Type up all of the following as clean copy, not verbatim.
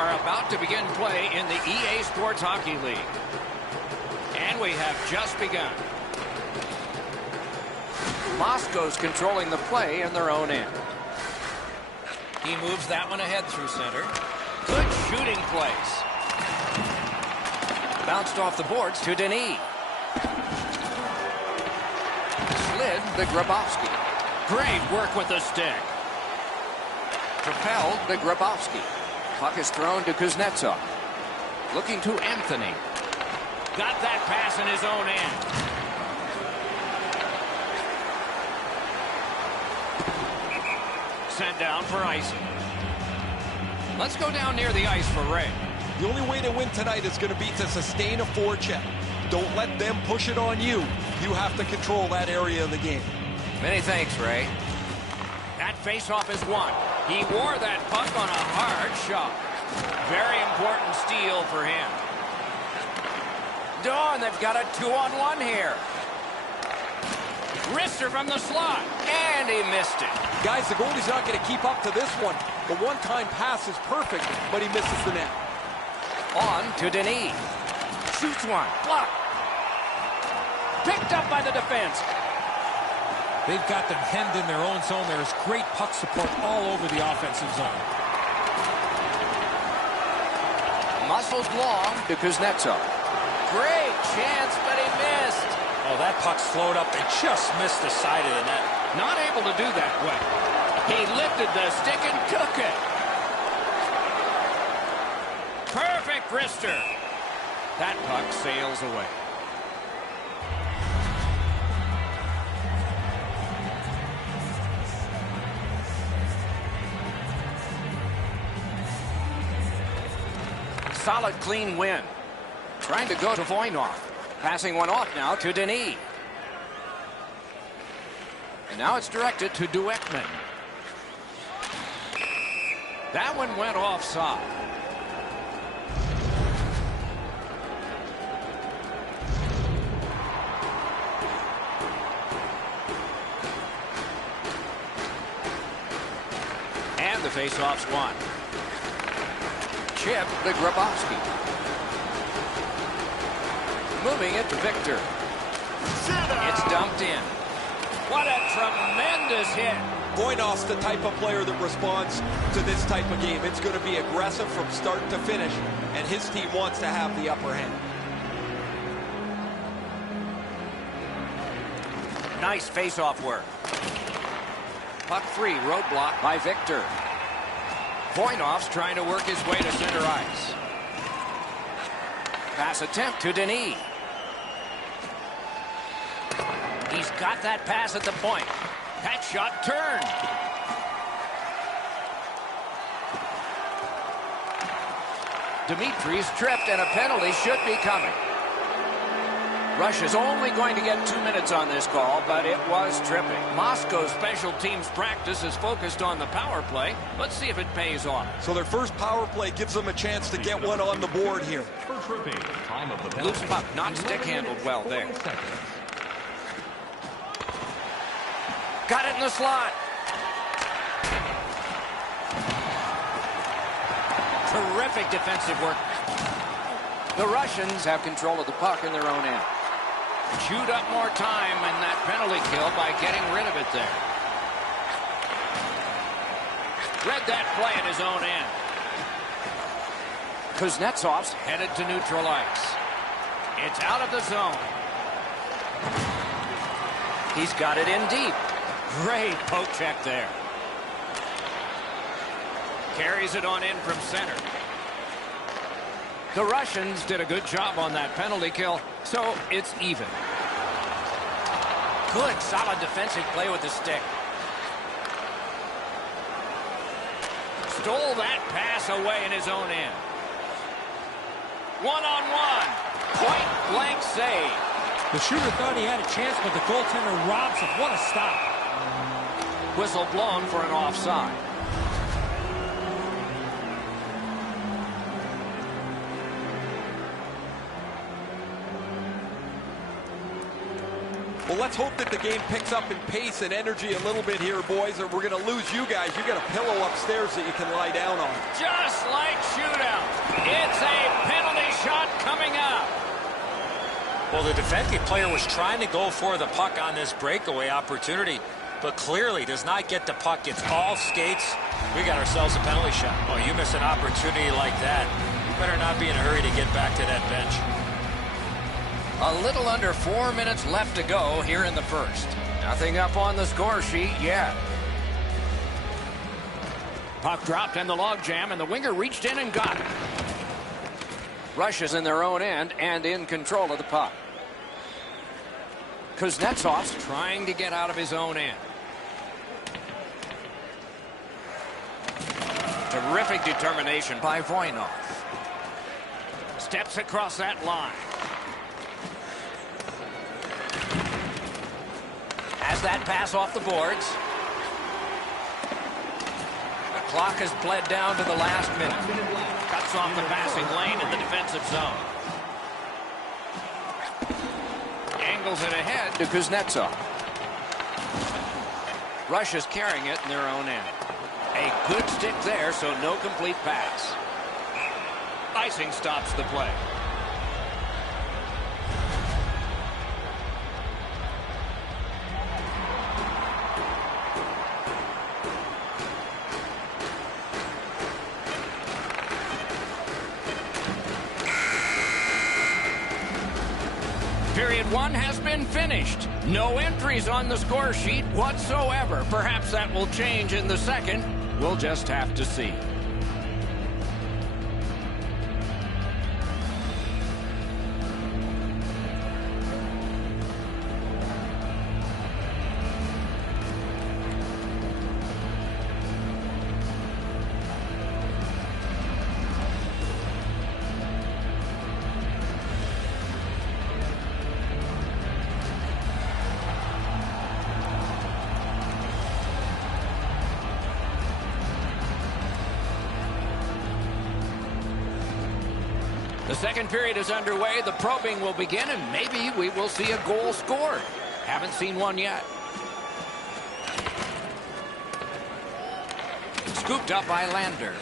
are about to begin play in the EA Sports Hockey League. And we have just begun. Moscow's controlling the play in their own end. He moves that one ahead through center. Good shooting place. Bounced off the boards to Denis. Slid the Grabowski. Great work with the stick. Propelled the Grabowski. Puck is thrown to Kuznetsov. Looking to Anthony. Got that pass in his own end. Sent down for icing. Let's go down near the ice for Ray. The only way to win tonight is going to be to sustain a forecheck. Don't let them push it on you. You have to control that area of the game. Many thanks, Ray. That faceoff is won. He wore that puck on a hard shot. Very important steal for him. Dawn, they've got a 2-on-1 here. Wrister from the slot. And he missed it. Guys, the goalie's not going to keep up to this one. The one-time pass is perfect, but he misses the net. On to Denis. Shoots one. Blocked. Picked up by the defense. They've got them hemmed in their own zone. There's great puck support all over the offensive zone. Muscles long to Kuznetsov. Great chance, but he missed. Oh, that puck slowed up and just missed the side of the net. Not able to do that well. He lifted the stick and took it. Perfect wrister. That puck sails away. Solid, clean win. Trying to go to Voynov. Passing one off now to Denis. And now it's directed to Dueckman. That one went offside. And the faceoff's won. Chip the Grabowski. Moving it to Victor. It's dumped in. What a tremendous hit. Voynov's the type of player that responds to this type of game. It's going to be aggressive from start to finish, and his team wants to have the upper hand. Nice face-off work. Puck free, roadblock by Victor. Voynov's trying to work his way to center ice. Pass attempt to Denis. He's got that pass at the point. That shot turned. Dimitri's tripped, and a penalty should be coming. Russia's only going to get 2 minutes on this call, but it was tripping. Moscow's special teams practice is focused on the power play. Let's see if it pays off. So their first power play gives them a chance to get one on the board here. Loose puck, not stick handled well there. Got it in the slot. Terrific defensive work. The Russians have control of the puck in their own end. Chewed up more time in that penalty kill by getting rid of it there. Read that play at his own end. Kuznetsov's Headed to neutral ice. It's out of the zone. He's got it in deep. Great poke check there. Carries it on in from center. The Russians did a good job on that penalty kill, so it's even. Good, solid defensive play with the stick. Stole that pass away in his own end. One-on-one. Point-blank save. The shooter thought he had a chance, but the goaltender robs him. What a stop. Whistle blown for an offside. Well, let's hope that the game picks up in pace and energy a little bit here, boys, or we're going to lose you guys. You got a pillow upstairs that you can lie down on. Just like shootout. It's a penalty shot coming up. Well, the defensive player was trying to go for the puck on this breakaway opportunity, but clearly does not get the puck. It's all skates. We got ourselves a penalty shot. Oh, you miss an opportunity like that, you better not be in a hurry to get back to that bench. A little under 4 minutes left to go here in the first. Nothing up on the score sheet yet. Puck dropped in the logjam, and the winger reached in and got it. Russia's in their own end and in control of the puck. Kuznetsov's trying to get out of his own end. Terrific determination by Voynov. Steps across that line. Has that pass off the boards. The clock has bled down to the last minute. Cuts off the passing lane in the defensive zone. Angles it ahead To Kuznetsov. Russia's carrying it in their own end. A good stick there, so no complete pass. Icing stops the play. Period one has been finished. No entries on the score sheet whatsoever. Perhaps that will change in the second. We'll just have to see. The second period is underway. The probing will begin, and maybe we will see a goal scored. Haven't seen one yet. Scooped up by Lander.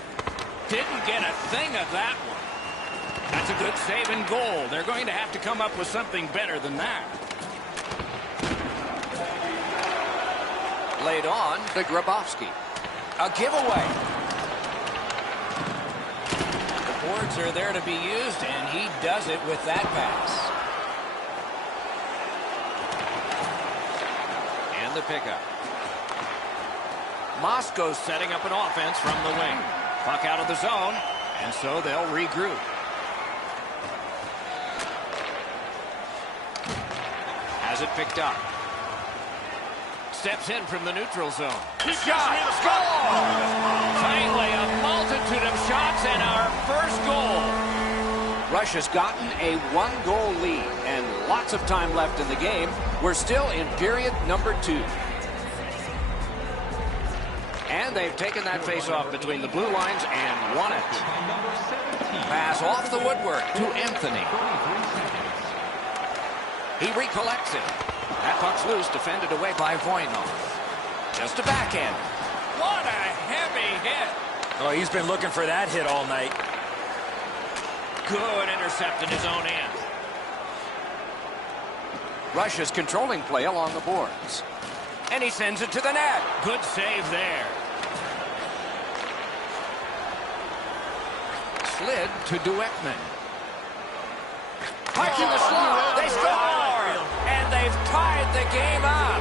Didn't get a thing of that one. That's a good save and goal. They're going to have to come up with something better than that. Laid on to Grabowski. A giveaway. Boards are there to be used, and he does it with that pass. And the pickup. Moscow's setting up an offense from the wing. Puck out of the zone, and so they'll regroup. Has it picked up. Steps in from the neutral zone. Shot! Score! Finally, a multitude of shots and our first goal. Russia's gotten a one-goal lead and lots of time left in the game. We're still in period number 2. And they've taken that face-off between the blue lines and won it. Pass off the woodwork to Anthony. He recollects it. That puck's loose, defended away by Voynov. Just a backhand. What a heavy hit. Oh, he's been looking for that hit all night. Good intercept in his own end. Russia's controlling play along the boards. And he sends it to the net. Good save there. Slid to Dueckman. Puck in the slot. They score! And they've tied the game up.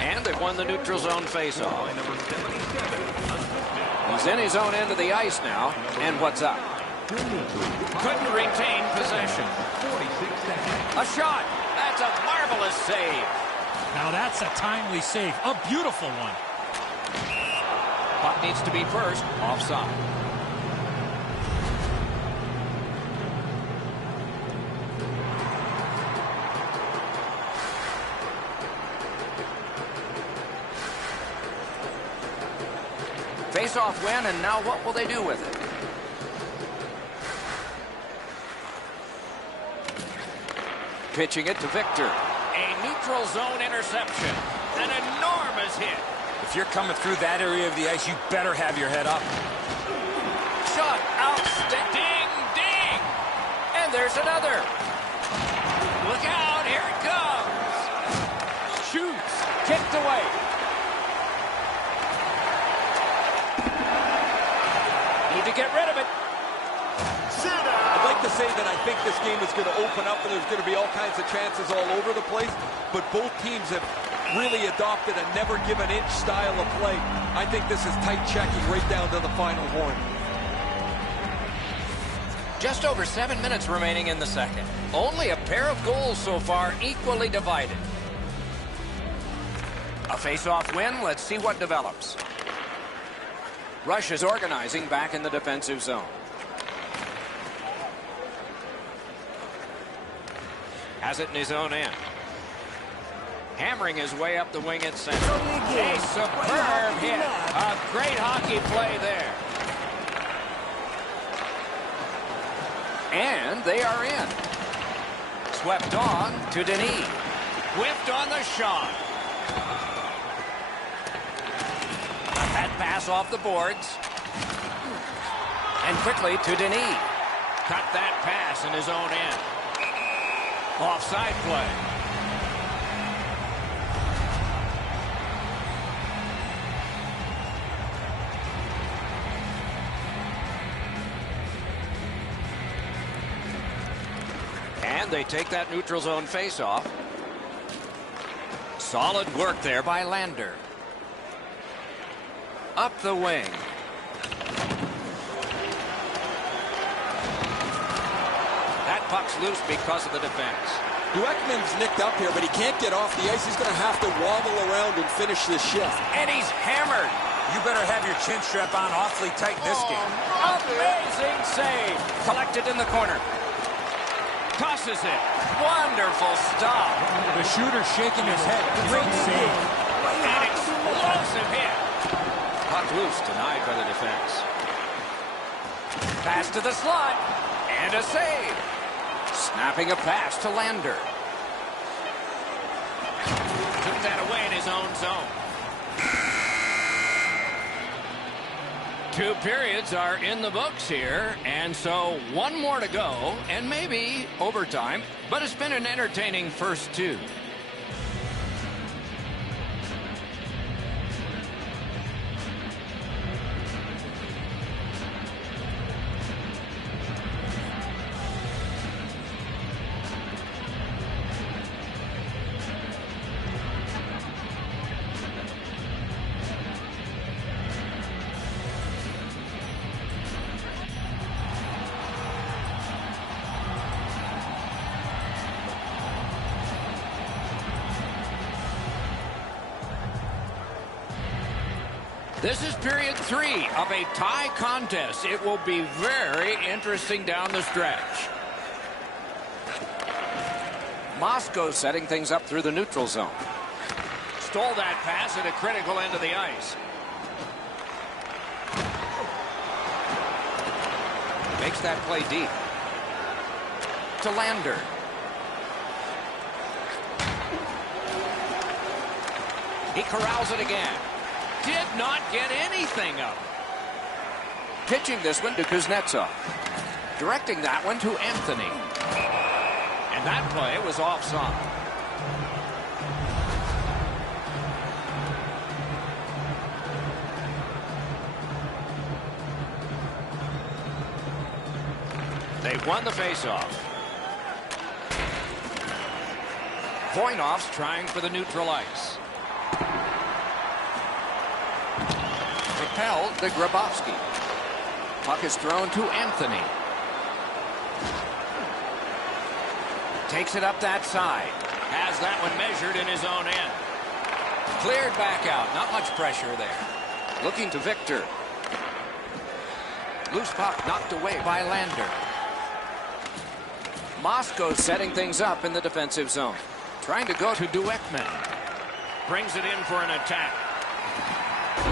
And they've won the neutral zone faceoff. He's in his own end of the ice now. And what's up? Couldn't retain possession. A shot. That's a marvelous save. Now that's a timely save. A beautiful one. Puck needs to be first. Offside. Face-off win, and now what will they do with it? Pitching it to Victor. A neutral zone interception. An enormous hit. If you're coming through that area of the ice, you better have your head up. Shot outstanding. Ding, ding. And there's another. Look out, here it comes. Shoots. Kicked away. Need to get rid of it. I'd like to say that I think this game is going to open up and there's going to be all kinds of chances all over the place, but both teams have really adopted a never-give-an-inch style of play. I think this is tight checking right down to the final horn. Just over 7 minutes remaining in the second. Only a pair of goals so far, equally divided. A face-off win. Let's see what develops. Rush is organizing back in the defensive zone. Has it in his own end. Hammering his way up the wing at center. A superb hit. A great hockey play there. And they are in. Swept on to Denis. Whipped on the shot. Got that pass off the boards. And quickly to Denis. Cut that pass in his own end. Offside play. And they take that neutral zone face-off. Solid work there by Lander. Up the wing. That puck's loose because of the defense. Dueckman's nicked up here, but he can't get off the ice. He's going to have to wobble around and finish this shift. And he's hammered. You better have your chin strap on awfully tight in this game. Amazing save. Collected in the corner. Tosses it. Wonderful stop. The shooter shaking his head. Great save. An explosive hit. Puck loose, denied by the defense. Pass to the slot. And a save. Snapping a pass to Lander. Took that away in his own zone. 2 periods are in the books here, and so 1 more to go, and maybe overtime, but it's been an entertaining first 2. This is period 3 of a tie contest. It will be very interesting down the stretch. Moscow setting things up through the neutral zone. Stole that pass at a critical end of the ice. Makes that play deep. To Lander. He corrals it again. Did not get anything up. Pitching this one to Kuznetsov. Directing that one to Anthony. And that play was offside. They've won the faceoff. Voinov's trying for the neutral ice. Propelled to Grabowski. Puck is thrown to Anthony. Takes it up that side. Has that one measured in his own end. Cleared back out. Not much pressure there. Looking to Victor. Loose puck knocked away by Lander. Moscow setting things up in the defensive zone. Trying to go to Dueckman. Brings it in for an attack.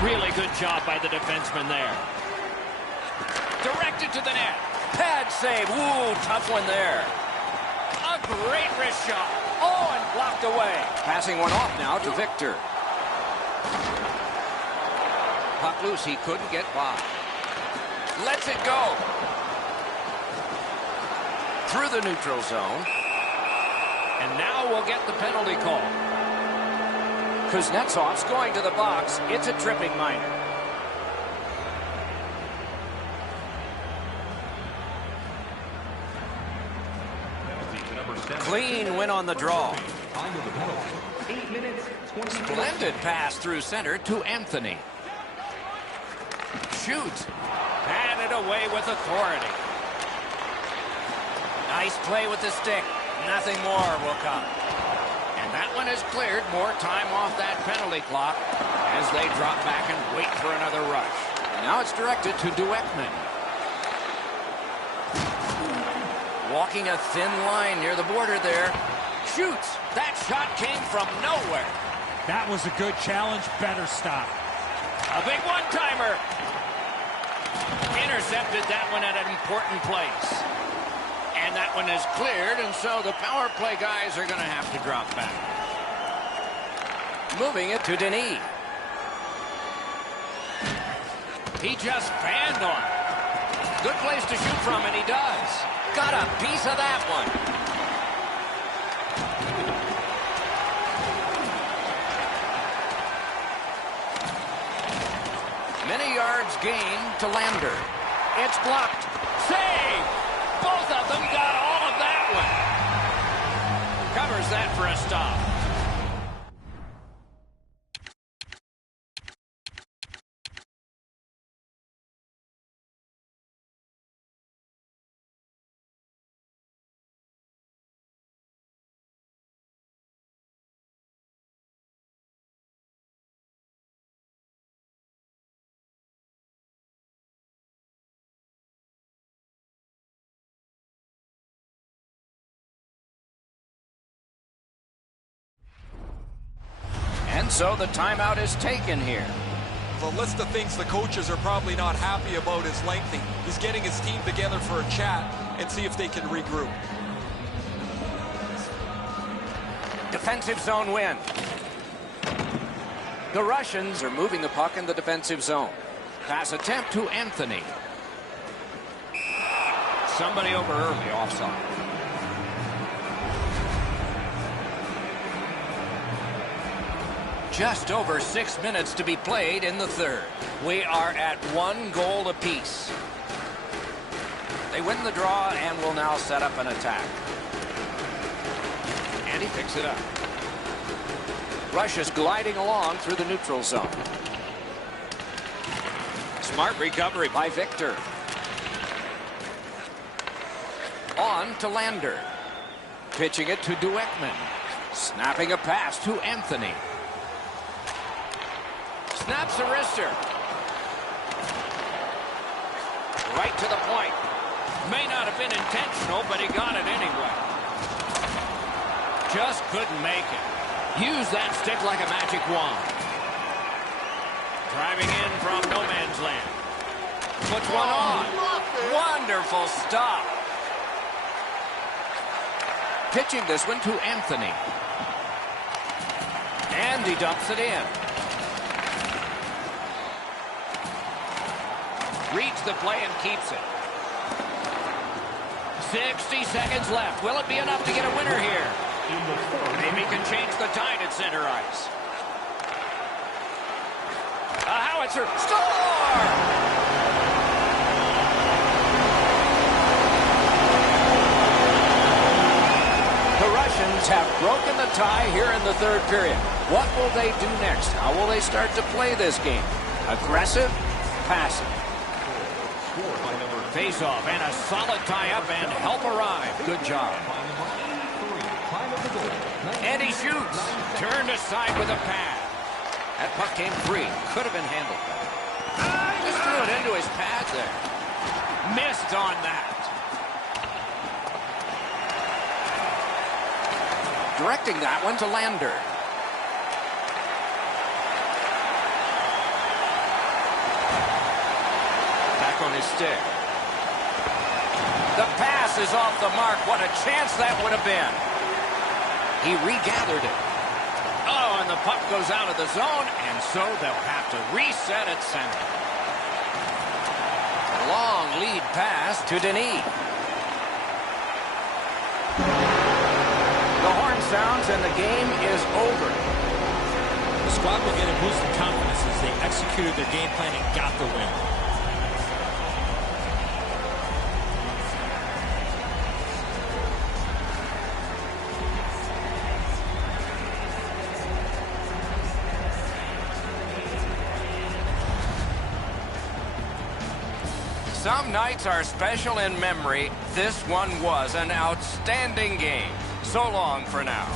Really good job by the defenseman there. Directed to the net. Pad save. Ooh, tough one there. A great wrist shot. Oh, and blocked away. Passing one off now to Victor. Puck loose. He couldn't get by. Lets it go. Through the neutral zone. And now we'll get the penalty call. Kuznetsov's going to the box. It's a tripping minor. Clean win on the draw. Splendid pass through center to Anthony. Shoots. Batted away with authority. Nice play with the stick. Nothing more will come. And that one is cleared. More time off that penalty clock as they drop back and wait for another rush. And now it's directed to Dueckman. Walking a thin line near the border there. Shoots. That shot came from nowhere. That was a good challenge. Better stop. A big one-timer. Intercepted that one at an important place. And that one is cleared, and so the power play guys are going to have to drop back. Moving it to Denis. He just fanned on it. Good place to shoot from, and he does. Got a piece of that one. Many yards gained to Lander. It's blocked. Save! Both of them got all of that one. Covers that for a stop. And so the timeout is taken here. The list of things the coaches are probably not happy about is lengthy. He's getting his team together for a chat and see if they can regroup. Defensive zone win. The Russians are moving the puck in the defensive zone. Pass attempt to Anthony. Somebody over early, offside. Just over 6 minutes to be played in the third. We are at 1 goal apiece. They win the draw and will now set up an attack. And he picks it up. Russia's gliding along through the neutral zone. Smart recovery by Victor. On to Lander. Pitching it to Dueckman. Snapping a pass to Anthony. Snaps a wrister. Right to the point. May not have been intentional, but he got it anyway. Just couldn't make it. Use that stick like a magic wand. Driving in from no man's land. Puts one on. Wonderful stop. Pitching this one to Anthony. And he dumps it in. Reads the play and keeps it. 60 seconds left. Will it be enough to get a winner here? Maybe can change the tide at center ice. A howitzer. Score! The Russians have broken the tie here in the third period. What will they do next? How will they start to play this game? Aggressive? Passive? Face-off and a solid tie-up and help arrive. Good job. And he shoots. Turned aside with a pad. That puck came free. Could have been handled better. Just threw it into his pad there. Missed on that. Directing that one to Lander. his stick. The pass is off the mark. What a chance that would have been. He regathered it. Oh, and the puck goes out of the zone, and so they'll have to reset at center. Long lead pass to Denis. The horn sounds, and the game is over. The squad will get a boost in confidence as they executed their game plan and got the win. Some nights are special in memory. This one was an outstanding game. So long for now.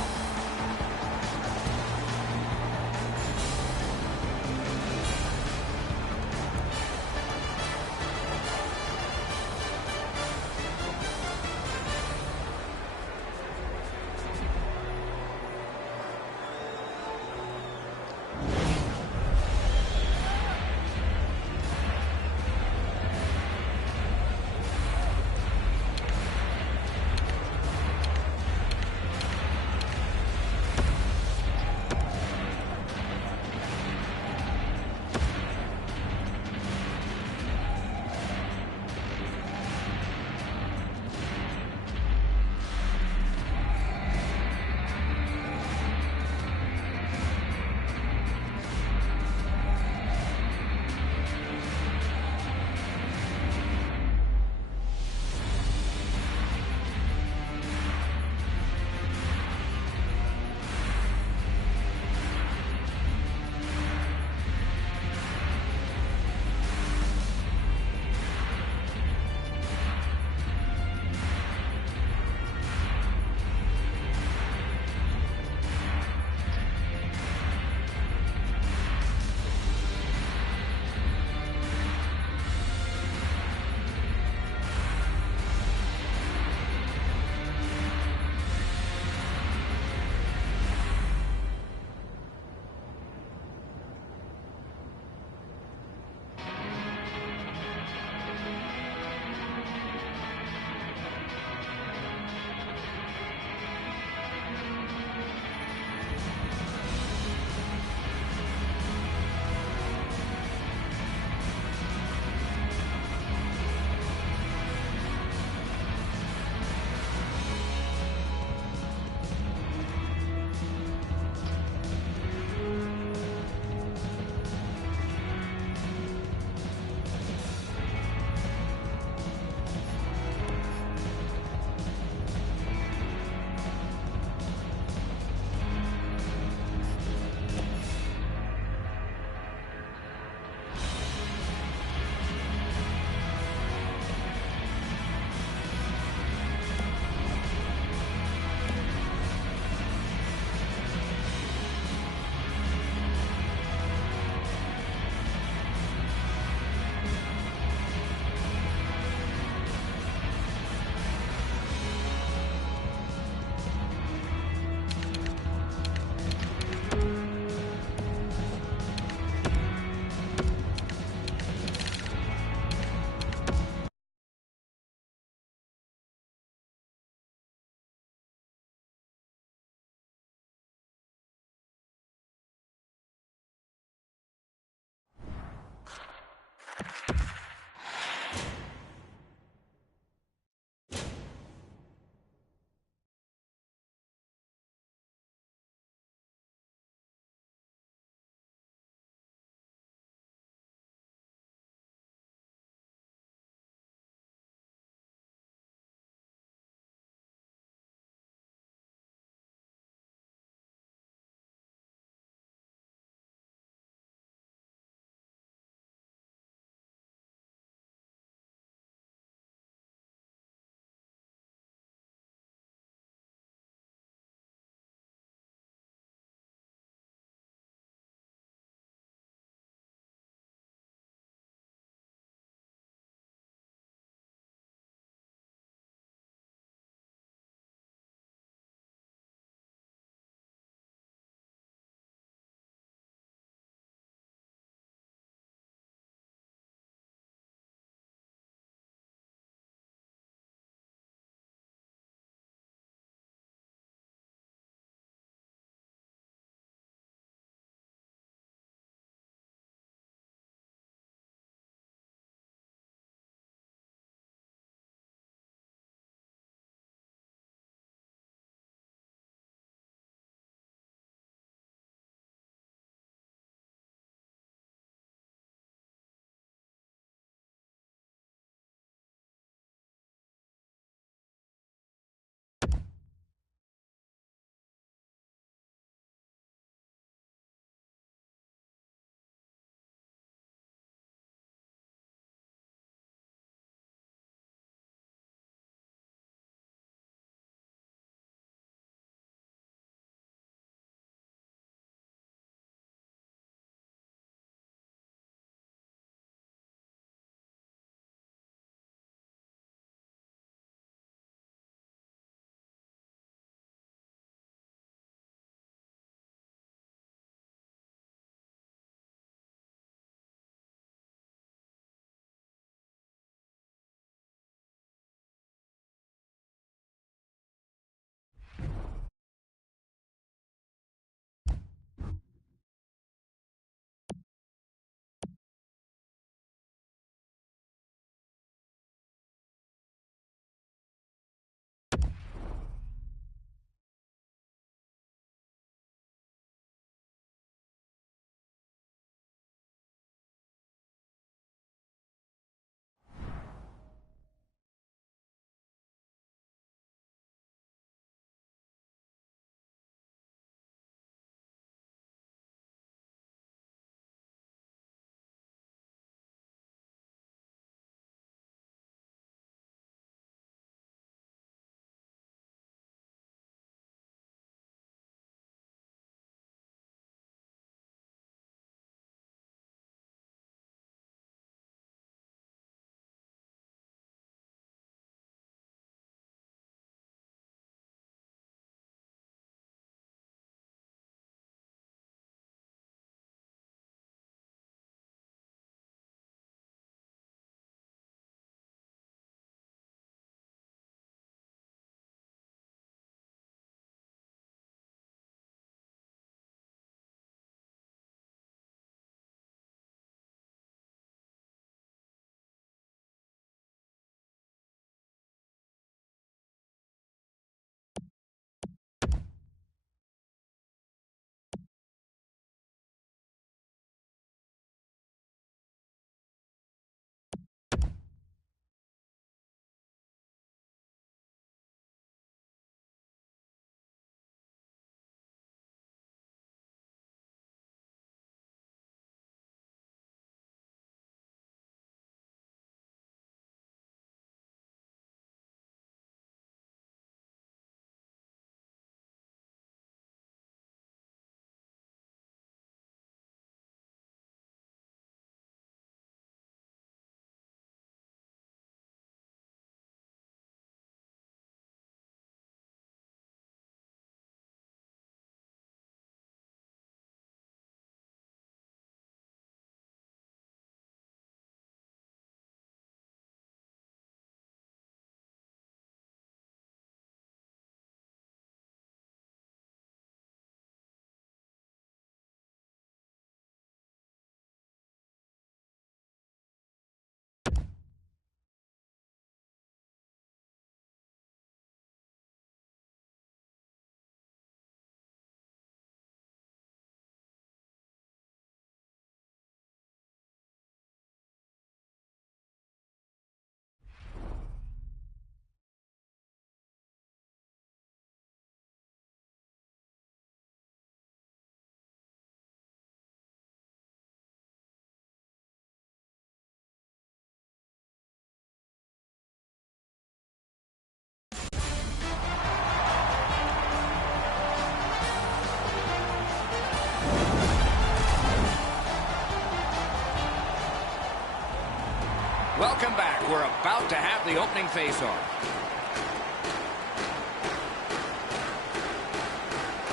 Welcome back. We're about to have the opening faceoff.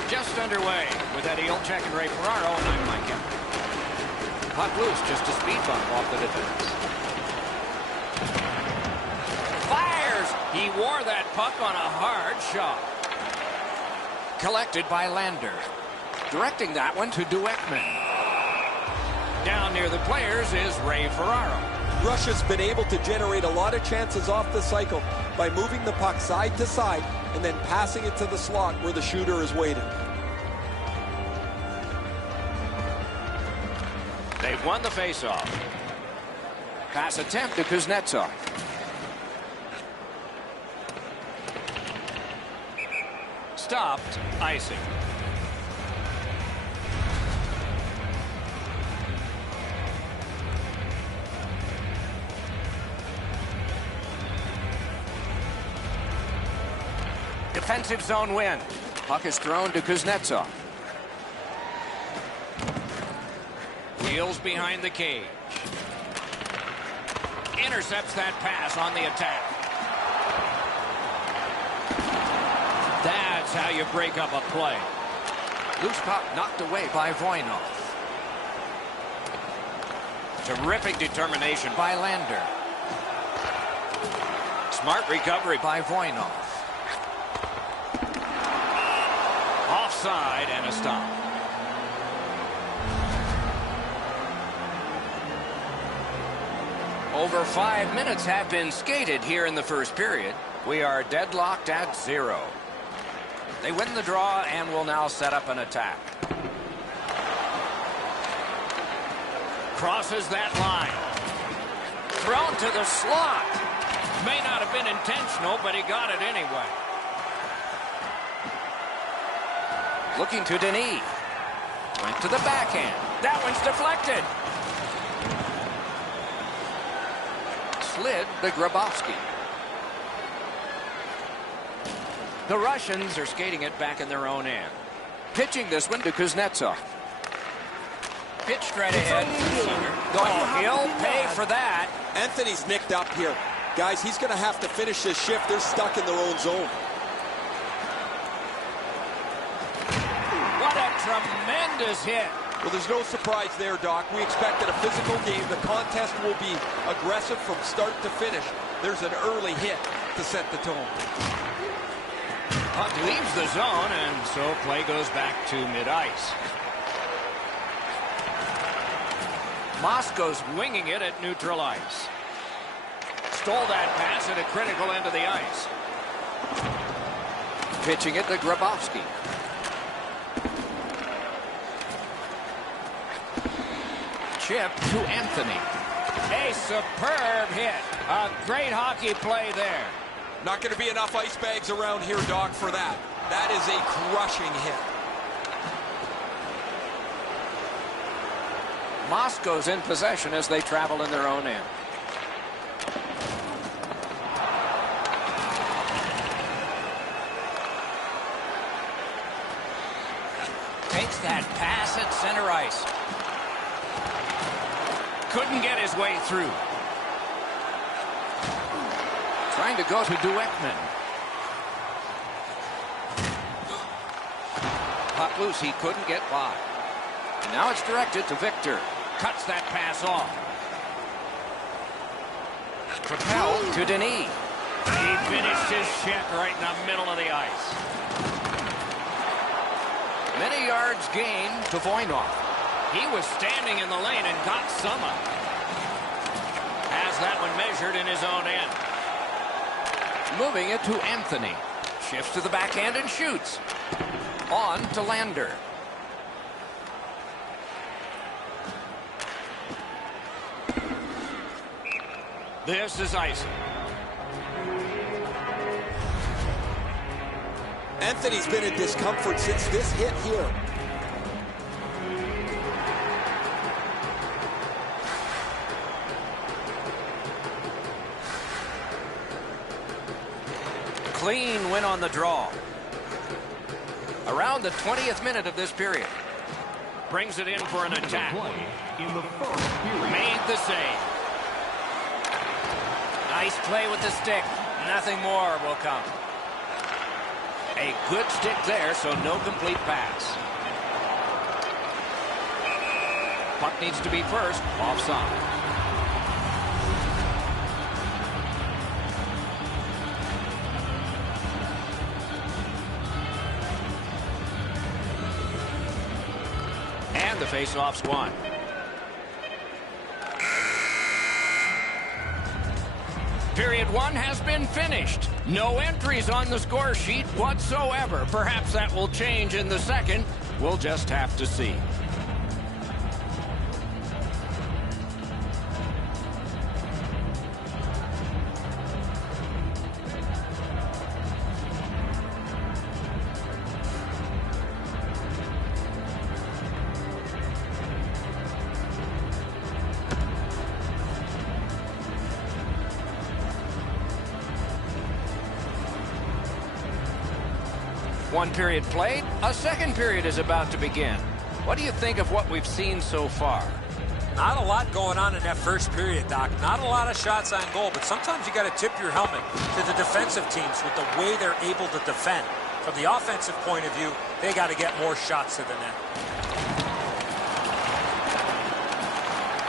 Just underway with Eddie Olczyk and Ray Ferraro. I'm Mike Emmer. Puck loose, just a speed bump off the defense. Fires! He wore that puck on a hard shot. Collected by Lander. Directing that one to Dueckman. Down near the players is Ray Ferraro. Russia's been able to generate a lot of chances off the cycle by moving the puck side to side and then passing it to the slot where the shooter is waiting. They've won the faceoff. Pass attempt to Kuznetsov. Stopped, icing. Defensive zone win. Puck is thrown to Kuznetsov. Wheels behind the cage. Intercepts that pass on the attack. That's how you break up a play. Loose puck knocked away by Voynov. Terrific determination by Lander. Smart recovery by Voynov. Offside and a stop. Over 5 minutes have been skated here in the first period. We are deadlocked at 0. They win the draw and will now set up an attack. Crosses that line. Thrown to the slot. May not have been intentional, but he got it anyway. Looking to Denis. Went to the backhand. That one's deflected. Slid to Grabowski. The Russians are skating it back in their own end. Pitching this one to Kuznetsov. Pitch straight ahead. Oh, he'll pay for that. Anthony's nicked up here. Guys, he's going to have to finish this shift. They're stuck in their own zone. What a tremendous hit. Well, there's no surprise there, Doc. We expected a physical game. The contest will be aggressive from start to finish. There's an early hit to set the tone. Puck leaves the zone, and so play goes back to mid-ice. Moscow's winging it at neutral ice. Stole that pass at a critical end of the ice. Pitching it to Grabowski. Chip to Anthony. A superb hit. A great hockey play there. Not going to be enough ice bags around here, Doc, for that. That is a crushing hit. Moscow's in possession as they travel in their own end. Takes that pass at center ice. Couldn't get his way through. Trying to go to Dueckman. Puck loose, he couldn't get by. And now it's directed to Victor. Cuts that pass off. Propelled to Denis. He finished his check right in the middle of the ice. Many yards gained to Voynov. He was standing in the lane and got some up. Has that one measured in his own end. Moving it to Anthony. Shifts to the backhand and shoots. On to Lander. This is icing. Anthony's been in discomfort since this hit here. Clean win on the draw. Around the 20th minute of this period. Brings it in for an attack. Made the save. Nice play with the stick. Nothing more will come. A good stick there, so no complete pass. Puck needs to be first. Offside. And the face-off's won. Period one has been finished. No entries on the score sheet whatsoever. Perhaps that will change in the second. We'll just have to see. One period played, a second period is about to begin. What do you think of what we've seen so far? Not a lot going on in that first period, Doc. Not a lot of shots on goal, but sometimes you got to tip your helmet to the defensive teams with the way they're able to defend. From the offensive point of view, they got to get more shots to the net.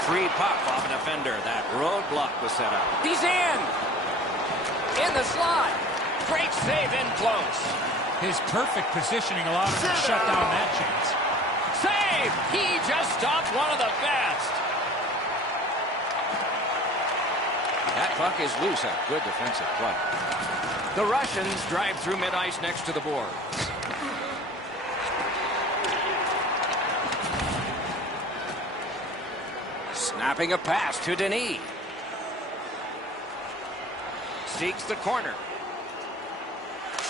Free puck off an offender. That roadblock was set up. He's in the slot. Great save in close. His perfect positioning allowed him to shut down that chance. Save! He just stopped one of the best. That puck is loose. A good defensive play. The Russians drive through mid-ice next to the boards. Snapping a pass to Denis. Seeks the corner.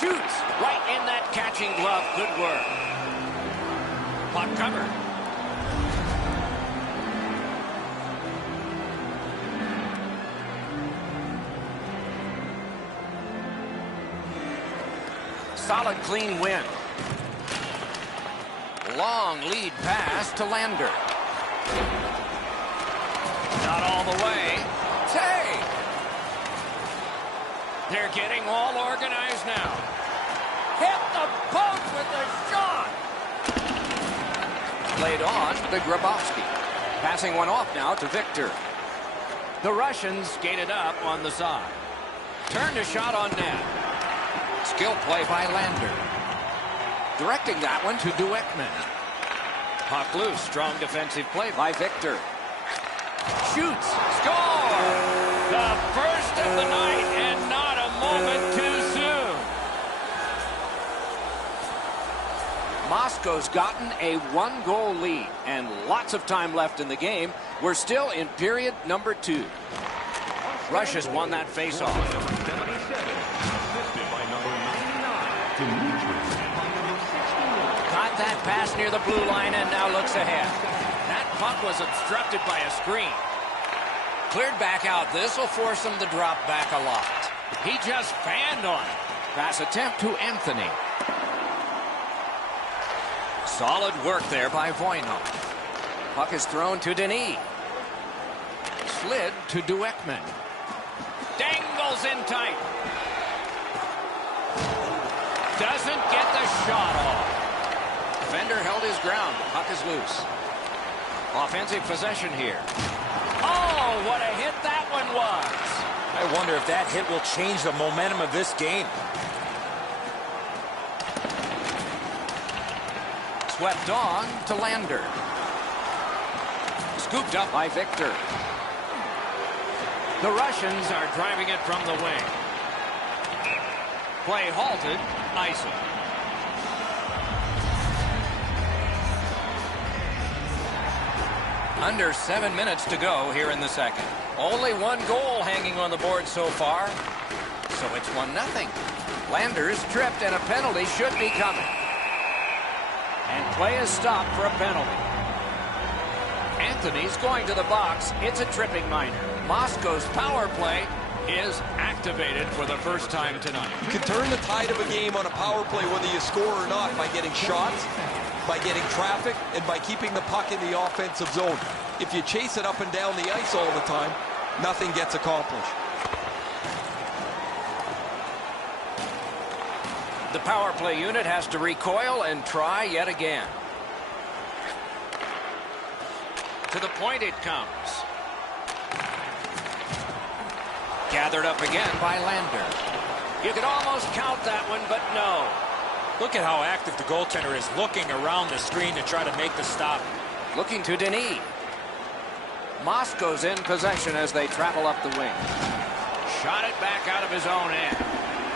Shoots right in that catching glove. Good work. Puck covered. Solid, clean win. Long lead pass to Lander. Not all the way. Save! They're getting all organized now. Hit the post with the shot. Played on to Grabowski. Passing one off now to Victor. The Russians skated up on the side. Turned a shot on net. Skill play by Lander. Directing that one to Dueckman. Puck loose. Strong defensive play by Victor. Shoots. Score! The first of the night, and not a moment too soon. Moscow's gotten a one-goal lead and lots of time left in the game. We're still in period number 2. Russia's won that face-off. Caught that pass near the blue line and now looks ahead. That puck was obstructed by a screen. Cleared back out. This will force him to drop back a lot. He just fanned on it. Pass attempt to Anthony. Solid work there by Voynov. Puck is thrown to Denis. Slid to Dueckman. Dangles in tight. Doesn't get the shot off. Defender held his ground. Puck is loose. Offensive possession here. Oh, what a hit that one was. I wonder if that hit will change the momentum of this game. Swept on to Lander. Scooped up by Victor. The Russians are driving it from the wing. Play halted. Ison. Under 7 minutes to go here in the second. Only one goal hanging on the board so far. So it's 1-0. Lander's tripped and a penalty should be coming. And play is stopped for a penalty. Anthony's going to the box. It's a tripping minor. Moscow's power play is activated for the first time tonight. You can turn the tide of a game on a power play whether you score or not by getting shots, by getting traffic, and by keeping the puck in the offensive zone. If you chase it up and down the ice all the time, nothing gets accomplished. The power play unit has to recoil and try yet again. To the point it comes. Gathered up again by Lander. You could almost count that one, but no. Look at how active the goaltender is, looking around the screen to try to make the stop. Looking to Denis. Moscow's in possession as they travel up the wing. Shot it back out of his own end.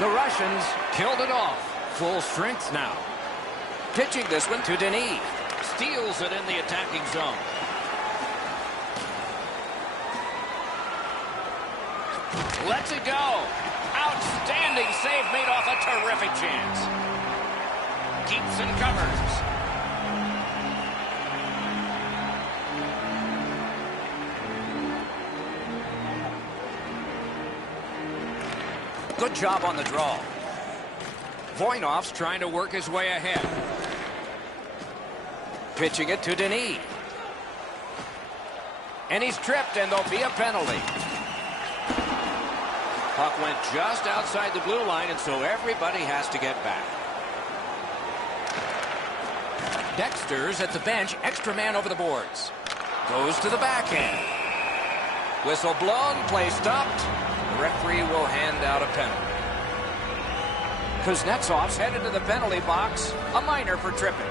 The Russians killed it off. Full strength now. Pitching this one to Denis. Steals it in the attacking zone. Lets it go. Outstanding save made off a terrific chance. Keeps and covers. Good job on the draw. Voinov's trying to work his way ahead. Pitching it to Denis. And he's tripped, and there'll be a penalty. Puck went just outside the blue line, and so everybody has to get back. Dexter's at the bench, extra man over the boards. Goes to the backhand. Whistle blown, play stopped. The referee will hand out a penalty. Kuznetsov's headed to the penalty box, a minor for tripping.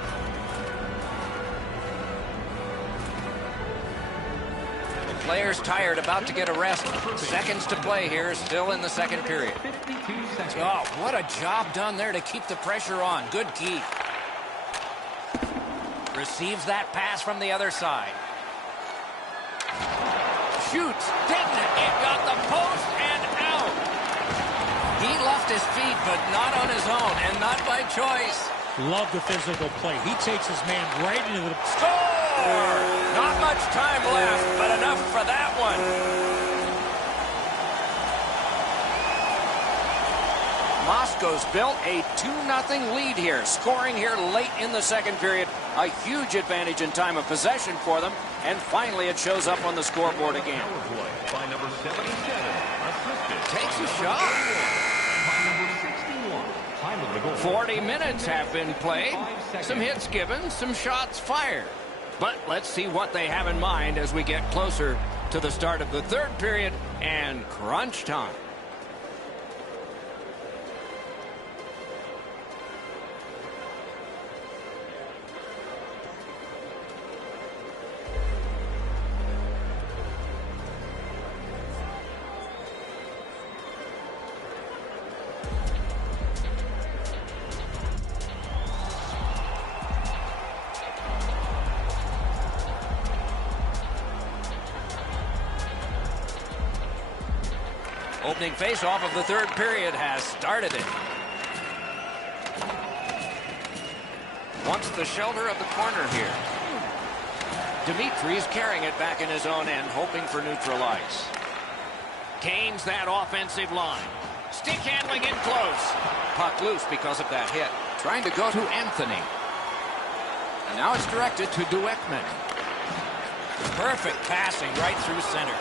The player's tired, about to get a rest. Seconds to play here, still in the second period. Oh, what a job done there to keep the pressure on. Good key. Receives that pass from the other side. Shoots, didn't it? It got the post and out. He left his feet, but not on his own, and not by choice. Love the physical play. He takes his man right into the... Score! Not much time left, but enough for that one. Moscow's built a 2-0 lead here, scoring here late in the second period. A huge advantage in time of possession for them, and finally it shows up on the scoreboard again. By number 77, Takes a shot. 40 minutes have been played. Some hits given, some shots fired. But let's see what they have in mind as we get closer to the start of the third period and crunch time. Opening face-off of the third period has started it. Wants the shelter of the corner here. Dimitri's carrying it back in his own end, hoping for neutral ice. Gains that offensive line. Stick handling in close. Puck loose because of that hit. Trying to go to Anthony. And now it's directed to Dueckman. Perfect passing right through center.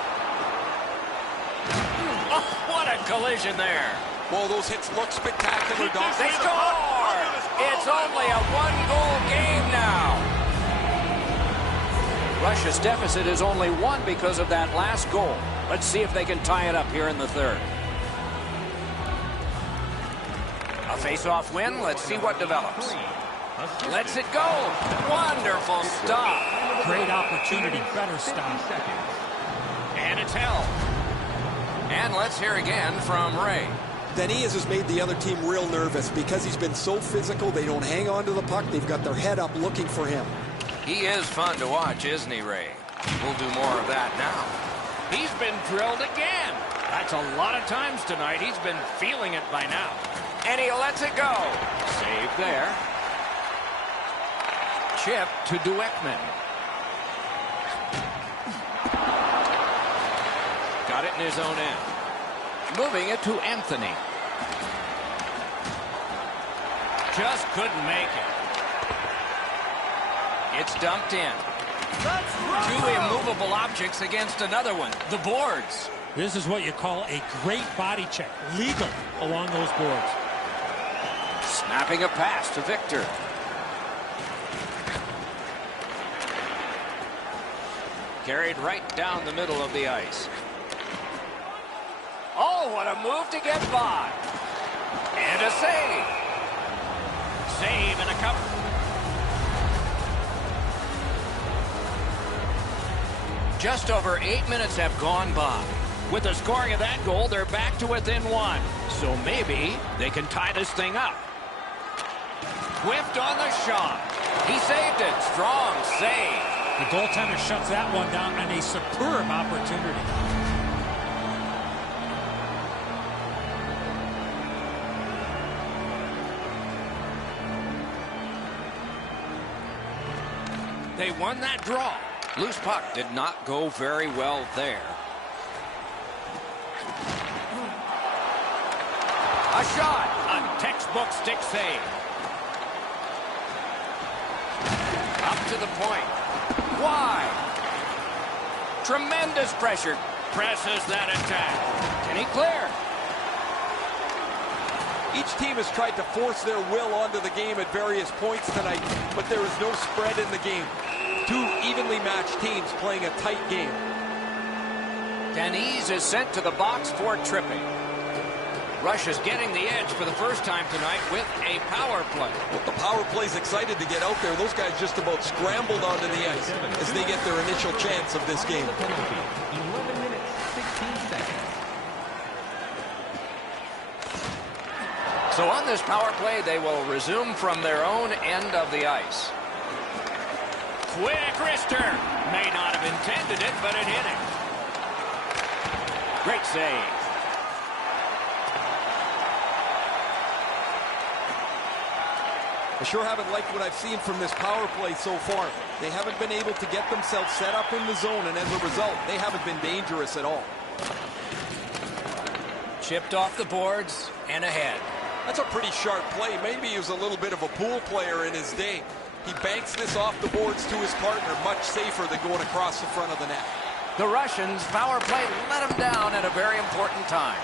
Oh, what a collision there. Well, those hits look spectacular, Don. They score! It's only a one-goal game now. Russia's deficit is only one because of that last goal. Let's see if they can tie it up here in the third. A face-off win. Let's see what develops. Lets it go. Wonderful stop. Great opportunity. Better stop. And it's held. And let's hear again from Ray. Denis has made the other team real nervous because he's been so physical. They don't hang on to the puck. They've got their head up looking for him. He is fun to watch, isn't he, Ray? We'll do more of that now. He's been drilled again. That's a lot of times tonight. He's been feeling it by now. And he lets it go. Save there. Chip to Dueckman. Got it in his own end. Moving it to Anthony. Just couldn't make it. It's dumped in. Two immovable objects against another one. The boards. This is what you call a great body check. Legal along those boards. Snapping a pass to Victor. Carried right down the middle of the ice. Oh, what a move to get by. And a save. Save and a cover. Just over 8 minutes have gone by. With the scoring of that goal, they're back to within one. So maybe they can tie this thing up. Whipped on the shot. He saved it. Strong save. The goaltender shuts that one down on a superb opportunity. They won that draw. Loose puck did not go very well there. A shot. A textbook stick save. Up to the point. Wide. Tremendous pressure. Presses that attack. Can he clear? Each team has tried to force their will onto the game at various points tonight, but there is no spread in the game. Two evenly matched teams playing a tight game. Denise is sent to the box for tripping. Rush is getting the edge for the first time tonight with a power play. Well, the power play's excited to get out there. Those guys just about scrambled onto the ice as they get their initial chance of this game. 11 minutes, 16 seconds. So on this power play, they will resume from their own end of the ice. Quick wrister. May not have intended it, but it hit him. Great save. I sure haven't liked what I've seen from this power play so far. They haven't been able to get themselves set up in the zone, and as a result, they haven't been dangerous at all. Chipped off the boards and ahead. That's a pretty sharp play. Maybe he was a little bit of a pool player in his day. He banks this off the boards to his partner, much safer than going across the front of the net. The Russians' power play let him down at a very important time.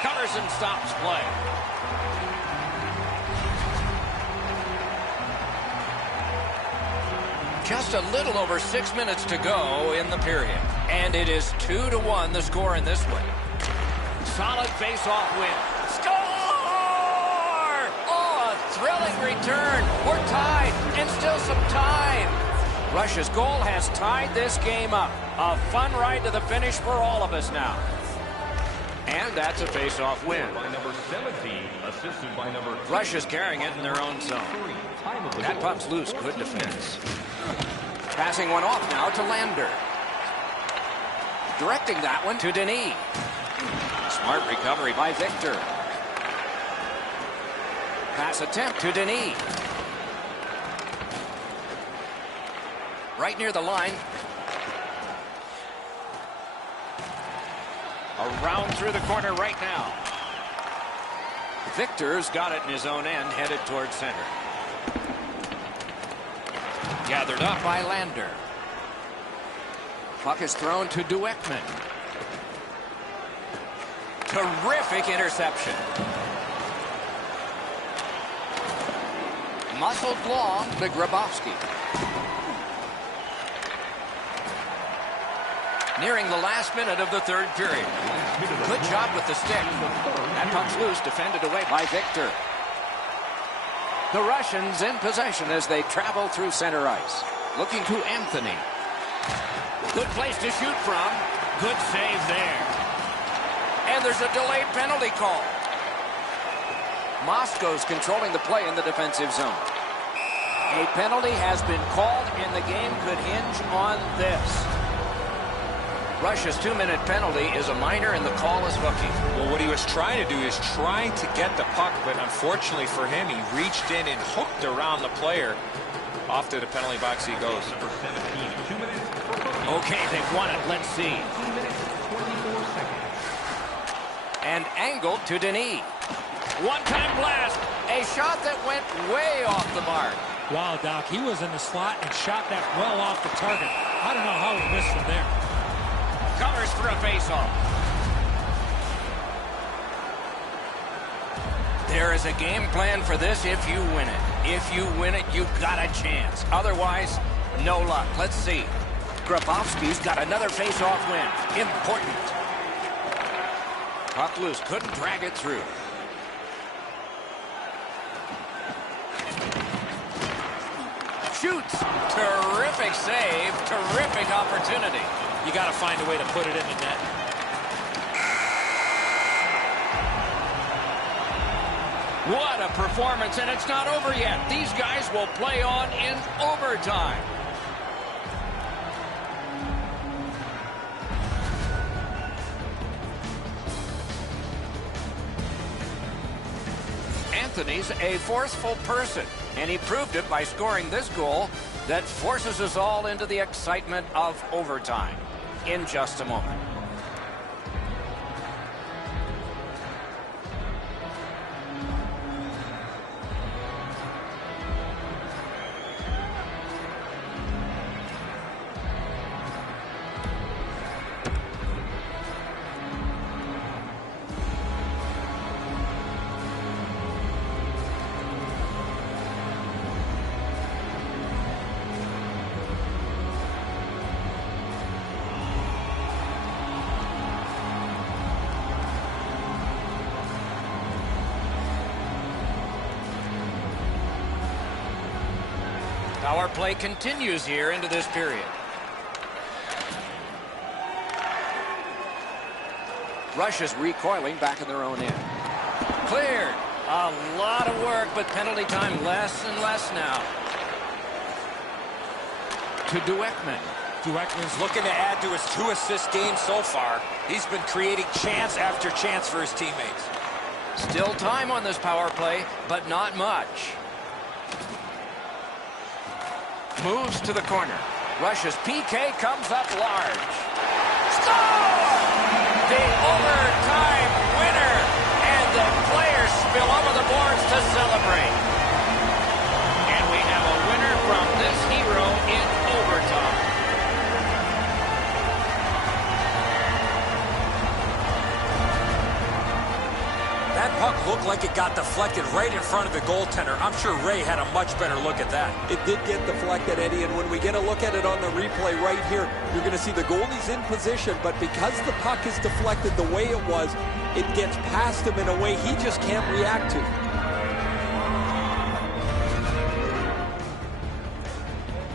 Covers and stops play. Just a little over 6 minutes to go in the period. And it is 2-1 the score in this one. Solid face-off win. Score! Oh, a thrilling return. We're tied and still some time. Russia's goal has tied this game up. A fun ride to the finish for all of us now. And that's a face-off win. By number 17, assisted by number 2. Russia's carrying it in their own zone. That puck's loose. Good defense. Passing one off now to Lander. Directing that one to Denis. Smart recovery by Victor. Pass attempt to Denis. Right near the line. Around through the corner right now. Victor's got it in his own end, headed towards center. Gathered up by Lander. Puck is thrown to Dueckman. Terrific interception. Muscled long to Grabowski. Nearing the last minute of the third period. Good job with the stick. That puck's loose, defended away by Victor. The Russians in possession as they travel through center ice. Looking to Anthony. Good place to shoot from. Good save there. And there's a delayed penalty call. Moscow's controlling the play in the defensive zone. A penalty has been called, and the game could hinge on this. Russia's 2-minute penalty is a minor, and the call is hooking. Well, what he was trying to do is trying to get the puck, but unfortunately for him, he reached in and hooked around the player. Off to the penalty box he goes. Okay, they've won it. Let's see. 2 minutes, 24 seconds. And angled to Denis. One-time blast. A shot that went way off the mark. Wow, Doc, he was in the slot and shot that well off the target. I don't know how he missed from there. Covers for a face-off. There is a game plan for this if you win it. If you win it, you've got a chance. Otherwise, no luck. Let's see. Grabowski's got another face-off win. Important. Puck loose. Couldn't drag it through. Shoots. Terrific save. Terrific opportunity. You got to find a way to put it in the net. What a performance, and it's not over yet. These guys will play on in overtime. Anthony's a forceful person, and he proved it by scoring this goal that forces us all into the excitement of overtime in just a moment. Power play continues here into this period. Russia's recoiling back in their own end. Cleared. A lot of work, but penalty time less and less now. To Dueckman. Dueckman's looking to add to his 2-assist game so far. He's been creating chance after chance for his teammates. Still time on this power play, but not much. Moves to the corner. Russia's PK comes up large. Score! The overtime winner! And the players spill over the boards to celebrate. And we have a winner from this hero in overtime. That puck looked like it got deflected right in front of the goaltender. I'm sure Ray had a much better look at that. It did get deflected, Eddie, and when we get a look at it on the replay right here, you're going to see the goalie's in position, but because the puck is deflected the way it was, it gets past him in a way he just can't react to.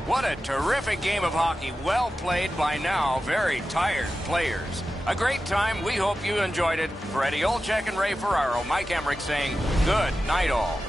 What a terrific game of hockey. Well played by now very tired players. A great time. We hope you enjoyed it. For Eddie Olczyk and Ray Ferraro, Mike Emmerich saying good night all.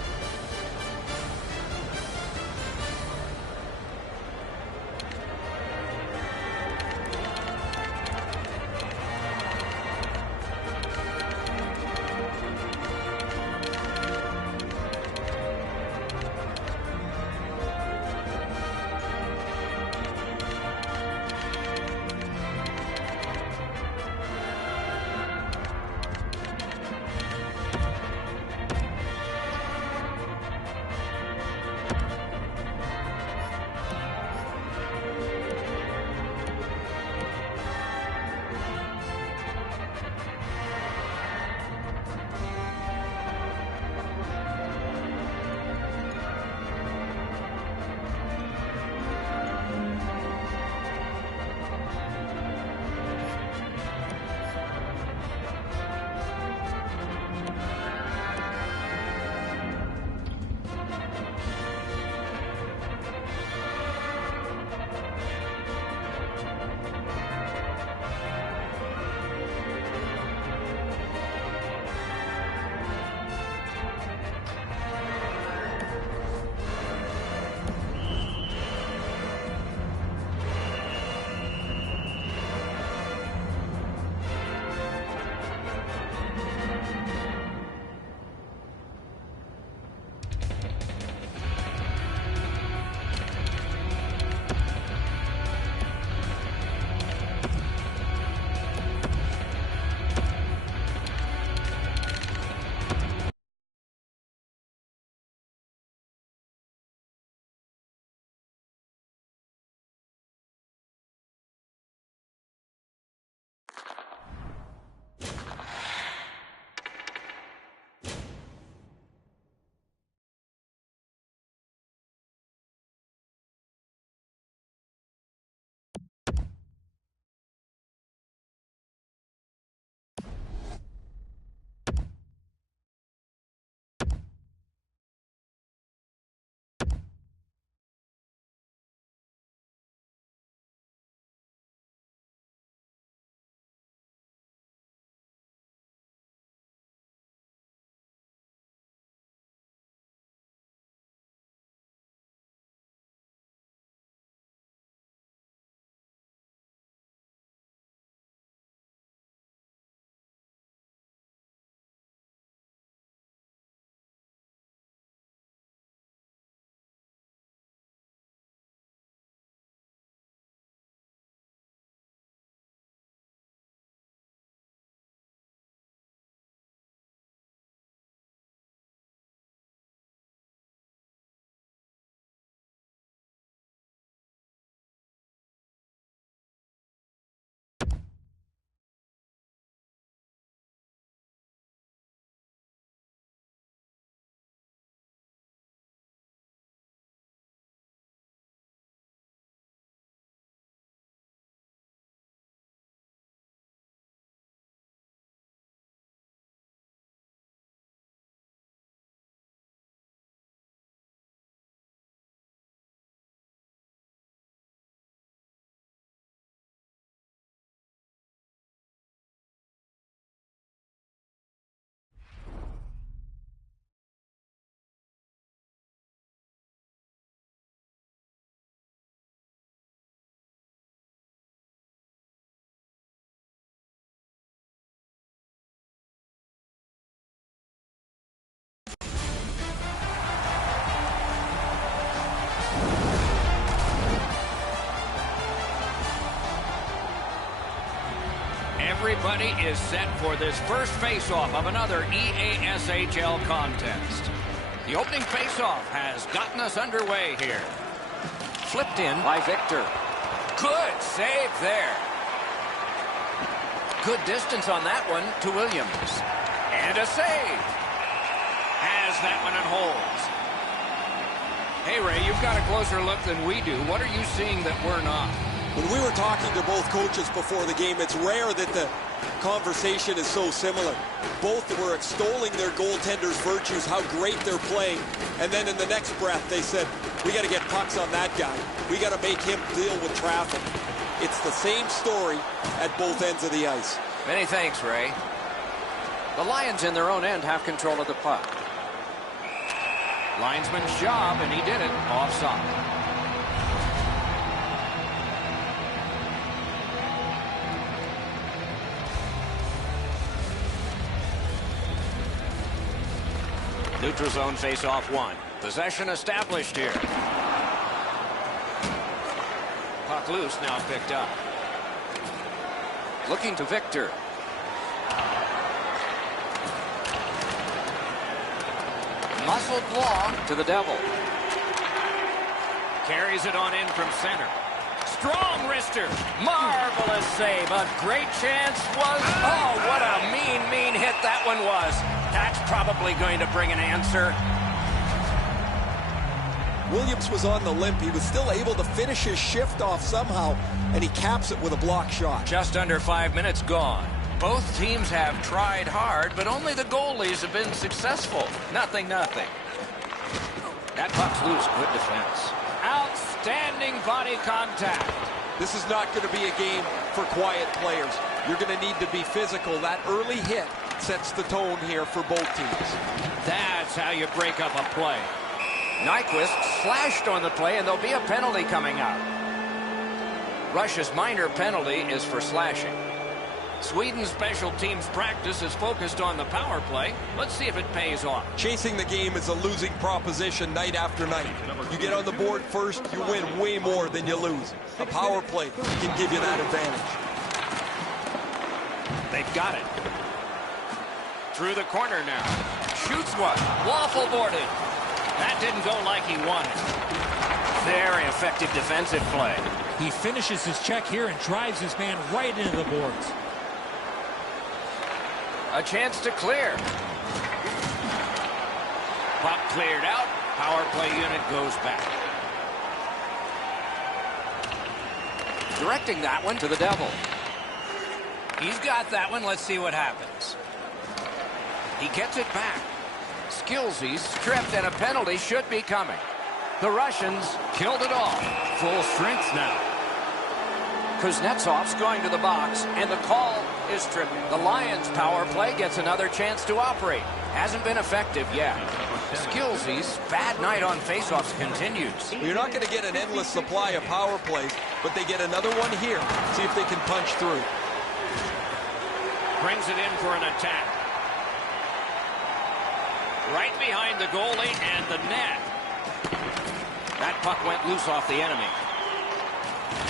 Everybody is set for this first face-off of another EASHL contest. The opening face-off has gotten us underway here. Flipped in by Victor. Good save there. Good distance on that one to Williams. And a save. Has that one and holds. Hey, Ray, you've got a closer look than we do. What are you seeing that we're not? When we were talking to both coaches before the game, it's rare that the conversation is so similar. Both were extolling their goaltenders' virtues, how great they're playing, and then in the next breath they said, we got to get pucks on that guy. We got to make him deal with traffic. It's the same story at both ends of the ice. Many thanks, Ray. The Lions in their own end have control of the puck. Linesman's job, and he did it. Offside. Neutral zone face-off one. Possession established here. Puck loose, now picked up. Looking to Victor. Muscled long to the Devil. Carries it on in from center. Strong wrister. Marvelous save. A great chance was... Oh, what a mean hit that one was. That's probably going to bring an answer. Williams was on the limp. He was still able to finish his shift off somehow, and he caps it with a block shot. Just under 5 minutes gone. Both teams have tried hard, but only the goalies have been successful. Nothing. That puck's loose. Good defense. Outstanding body contact. This is not going to be a game for quiet players. You're going to need to be physical. That early hit sets the tone here for both teams. That's how you break up a play. Nyquist slashed on the play, and there'll be a penalty coming out. Russia's minor penalty is for slashing. Sweden's special teams practice is focused on the power play. Let's see if it pays off. Chasing the game is a losing proposition night after night. You get on the board first, you win way more than you lose. A power play can give you that advantage. They've got it. Through the corner now. Shoots one. Waffle boarded. That didn't go like he wanted. Very effective defensive play. He finishes his check here and drives his man right into the boards. A chance to clear. Puck cleared out. Power play unit goes back. Directing that one to the Devil. He's got that one. Let's see what happens. He gets it back. Skillsy's stripped, and a penalty should be coming. The Russians killed it off. Full strength now. Kuznetsov's going to the box, and the call is tripping. The Lions' power play gets another chance to operate. Hasn't been effective yet. Skillsy's bad night on faceoffs continues. You're not going to get an endless supply of power plays, but they get another one here. See if they can punch through. Brings it in for an attack. Right behind the goalie and the net. That puck went loose off the enemy.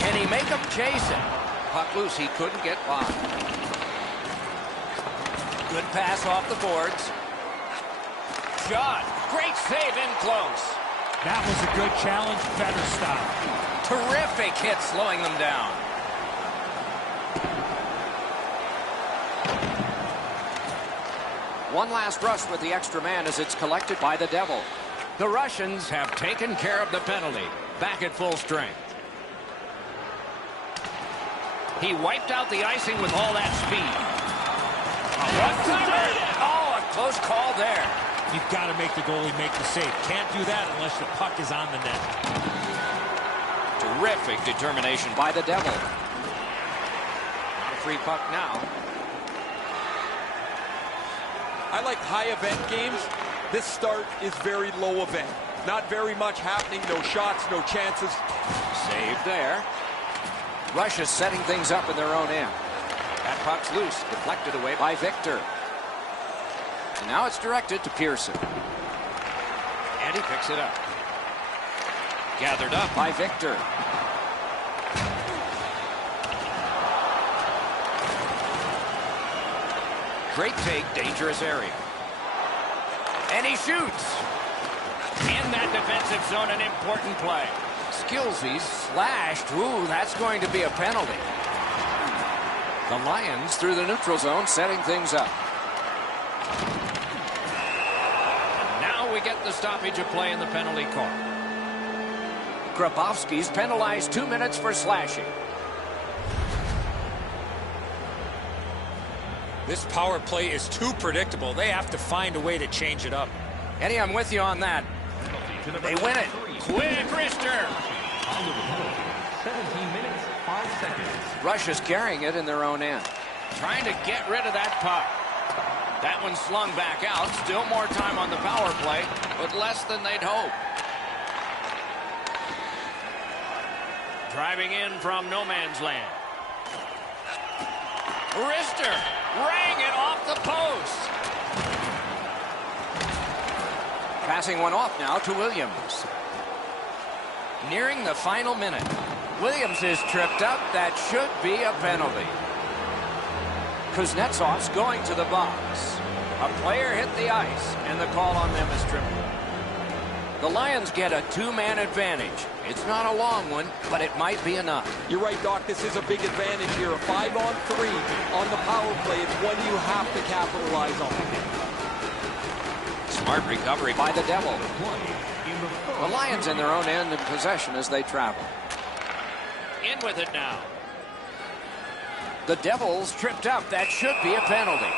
Can he make him chase it? Puck loose, he couldn't get by. Good pass off the boards. Shot. Great save in close. That was a good challenge. Better stop. Terrific hit slowing them down. One last rush with the extra man as it's collected by the Devil. The Russians have taken care of the penalty. Back at full strength. He wiped out the icing with all that speed. Oh, a close call there. You've got to make the goalie make the save. Can't do that unless the puck is on the net. Terrific determination by the Devil. Not a free puck now. I like high event games. This start is very low event. Not very much happening. No shots, no chances. Save there. Russia's setting things up in their own end. That puck's loose, deflected away by Victor. And now it's directed to Pearson. And he picks it up. Gathered up by Victor. Great take, dangerous area. And he shoots. In that defensive zone, an important play. Skillsy's slashed. Ooh, that's going to be a penalty. The Lions through the neutral zone, setting things up. And now we get the stoppage of play in the penalty call. Grabowski's penalized 2 minutes for slashing. This power play is too predictable. They have to find a way to change it up. Eddie, I'm with you on that. They win it. Quick wrister. 17 minutes, 5 seconds. Russia's carrying it in their own end. Trying to get rid of that puck. That one slung back out. Still more time on the power play, but less than they'd hope. Driving in from no man's land. Wrister rang it off the post. Passing one off now to Williams. Nearing the final minute. Williams is tripped up. That should be a penalty. Kuznetsov's going to the box. A player hit the ice, and the call on them is tripping. The Lions get a two-man advantage. It's not a long one, but it might be enough. You're right, Doc. This is a big advantage here. A 5-on-3 on the power play. It's one you have to capitalize on. Smart recovery by the Devil. The Lions in their own end in possession as they travel. In with it now. The Devils tripped up. That should be a penalty.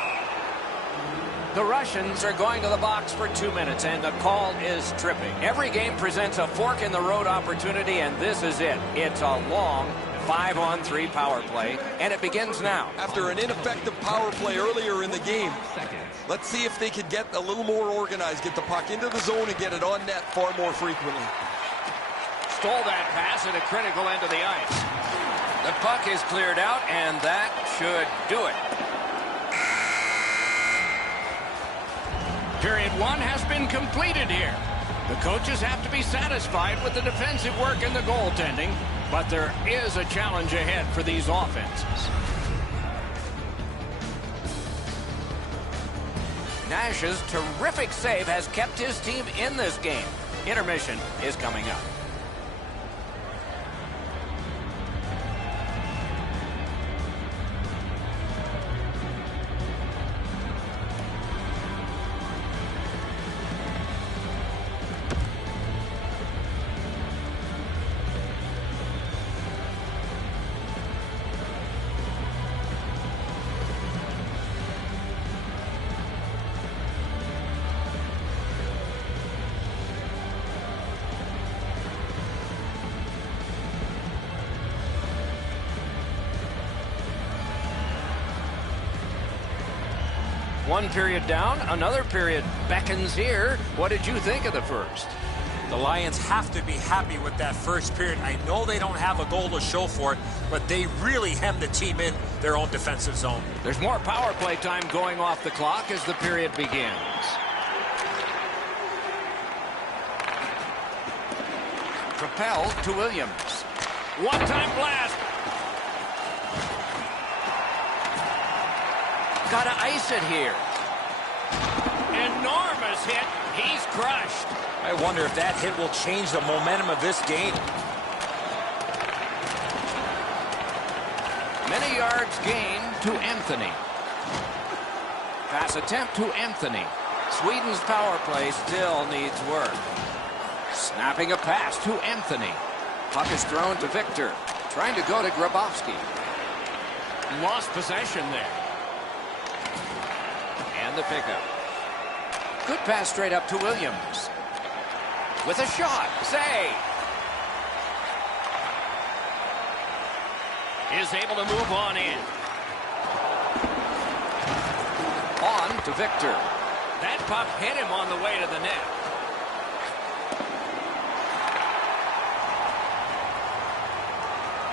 The Russians are going to the box for 2 minutes, and the call is tripping. Every game presents a fork-in-the-road opportunity, and this is it. It's a long 5-on-3 power play, and it begins now. After an ineffective power play earlier in the game, let's see if they could get a little more organized, get the puck into the zone and get it on net far more frequently. Stole that pass at a critical end of the ice. The puck is cleared out, and that should do it. Period one has been completed here. The coaches have to be satisfied with the defensive work and the goaltending, but there is a challenge ahead for these offenses. Nash's terrific save has kept his team in this game. Intermission is coming up. One period down, another period beckons here. What did you think of the first? The Lions have to be happy with that first period. I know they don't have a goal to show for it, but they really hemmed the team in their own defensive zone. There's more power play time going off the clock as the period begins. Propelled to Williams. One-time blast. Gotta ice it here. Enormous hit. He's crushed. I wonder if that hit will change the momentum of this game. Many yards gained to Anthony. Pass attempt to Anthony. Sweden's power play still needs work. Snapping a pass to Anthony. Puck is thrown to Victor. Trying to go to Grabowski. Lost possession there. And the pickup. Good pass straight up to Williams. With a shot. Save. Is able to move on in. On to Victor. That puck hit him on the way to the net.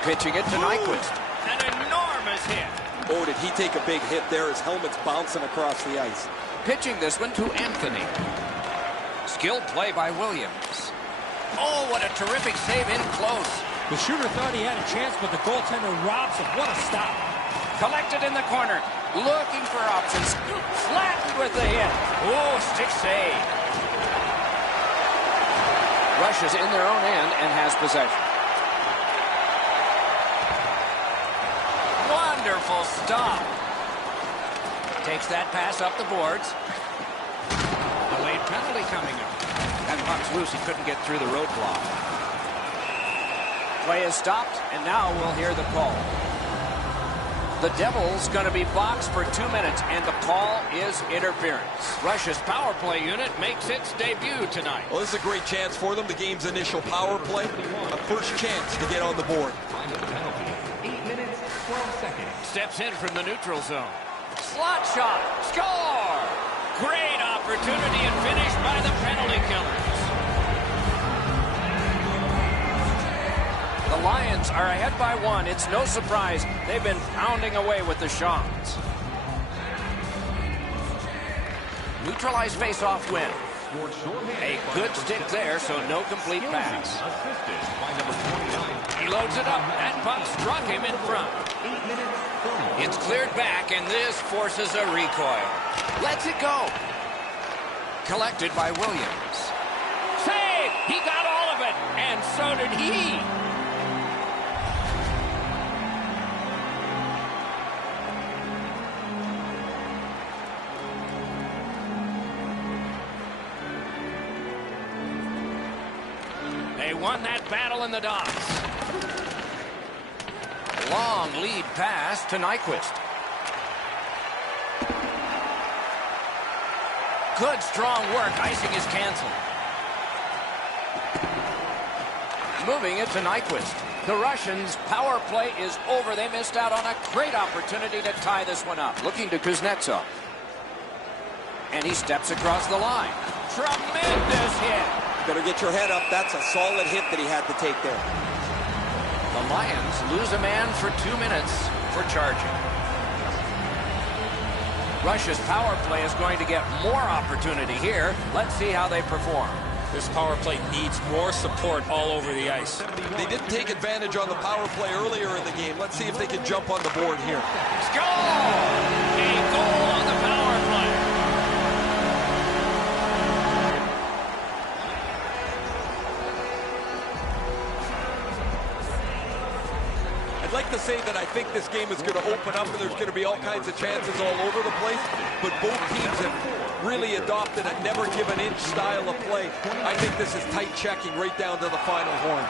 Pitching it to Nyquist. An enormous hit. Oh, did he take a big hit there? His helmet's bouncing across the ice. Pitching this one to Anthony. Skilled play by Williams. Oh, what a terrific save in close. The shooter thought he had a chance, but the goaltender robs him. What a stop. Collected in the corner. Looking for options. Flattened with the hit. Oh, stick save. Rushes in their own end and has possession. Wonderful stop. Takes that pass up the boards. A late penalty coming up. That puck's loose. He couldn't get through the roadblock. Play is stopped, and now we'll hear the call. The Devils going to be boxed for 2 minutes, and the call is interference. Russia's power play unit makes its debut tonight. Well, this is a great chance for them. The game's initial power play. A first chance to get on the board. Time of the penalty, 8 minutes, 12 seconds. Steps in from the neutral zone. Slot shot. Score! Great opportunity and finish by the penalty killers. The Lions are ahead by 1. It's no surprise. They've been pounding away with the shots. Neutralized face-off win. A good stick there, so no complete pass. Assisted by number 29. He loads it up. That puck struck him in front. 8 minutes, 30. It's cleared back, and this forces a recoil. Lets it go. Collected by Williams. Save! He got all of it, and so did he. They won that battle in the docks. Long lead pass to Nyquist. Good strong work. Icing is canceled. Moving it to Nyquist. The Russians' power play is over. They missed out on a great opportunity to tie this one up. Looking to Kuznetsov. And he steps across the line. Tremendous hit. Better get your head up. That's a solid hit that he had to take there. The Lions lose a man for 2 minutes for charging. Russia's power play is going to get more opportunity here. Let's see how they perform. This power play needs more support all over the ice. They didn't take advantage on the power play earlier in the game. Let's see if they can jump on the board here. Score! A goal on the power play. I'd like to say that I think this game is going to open up and there's going to be all kinds of chances all over the place, but both teams have really adopted a never-give-an-inch style of play. I think this is tight checking right down to the final horn.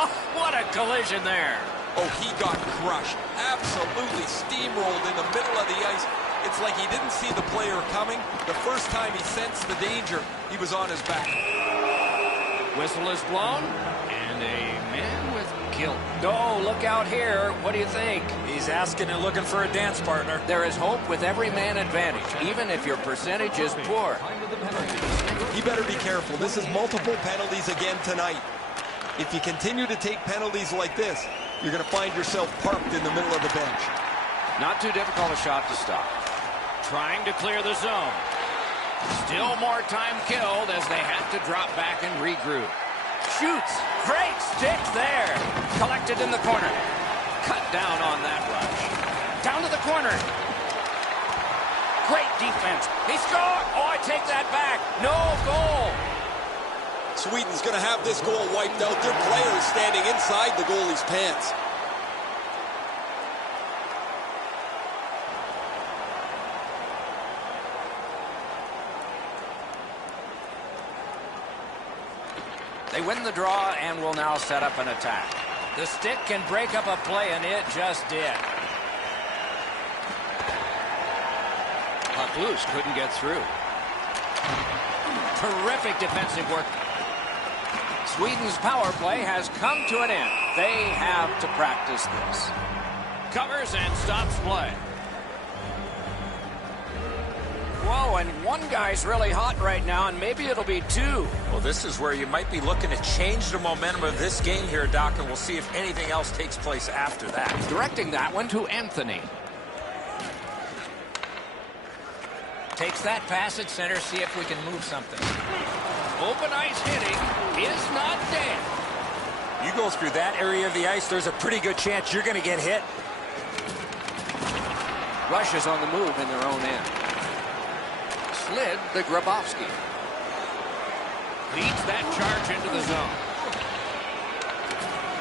Oh, what a collision there. Oh, he got crushed. Absolutely steamrolled in the middle of the ice. It's like he didn't see the player coming. The first time he sensed the danger, he was on his back. Whistle is blown, and a man with guilt. Oh, look out here. What do you think? He's asking and looking for a dance partner. There is hope with every man advantage, even if your percentage is poor. Time of the penalty. He better be careful. This is multiple penalties again tonight. If you continue to take penalties like this, you're going to find yourself parked in the middle of the bench. Not too difficult a shot to stop. Trying to clear the zone. Still more time killed as they have to drop back and regroup. Shoots. Great stick there. Collected in the corner. Cut down on that rush. Down to the corner. Great defense. He scored. Oh, I take that back. No goal. Sweden's going to have this goal wiped out. Their player is standing inside the goalie's pants. They win the draw and will now set up an attack. The stick can break up a play, and it just did. Puck loose, couldn't get through. Terrific defensive work. Sweden's power play has come to an end. They have to practice this. Covers and stops play. Whoa, and one guy's really hot right now, and maybe it'll be two. Well, this is where you might be looking to change the momentum of this game here, Doc, and we'll see if anything else takes place after that. Directing that one to Anthony. Takes that pass at center, see if we can move something. Open ice hitting is not dead. You go through that area of the ice, there's a pretty good chance you're going to get hit. Rushes on the move in their own end. Slid to Grabowski. Leads that charge into the zone.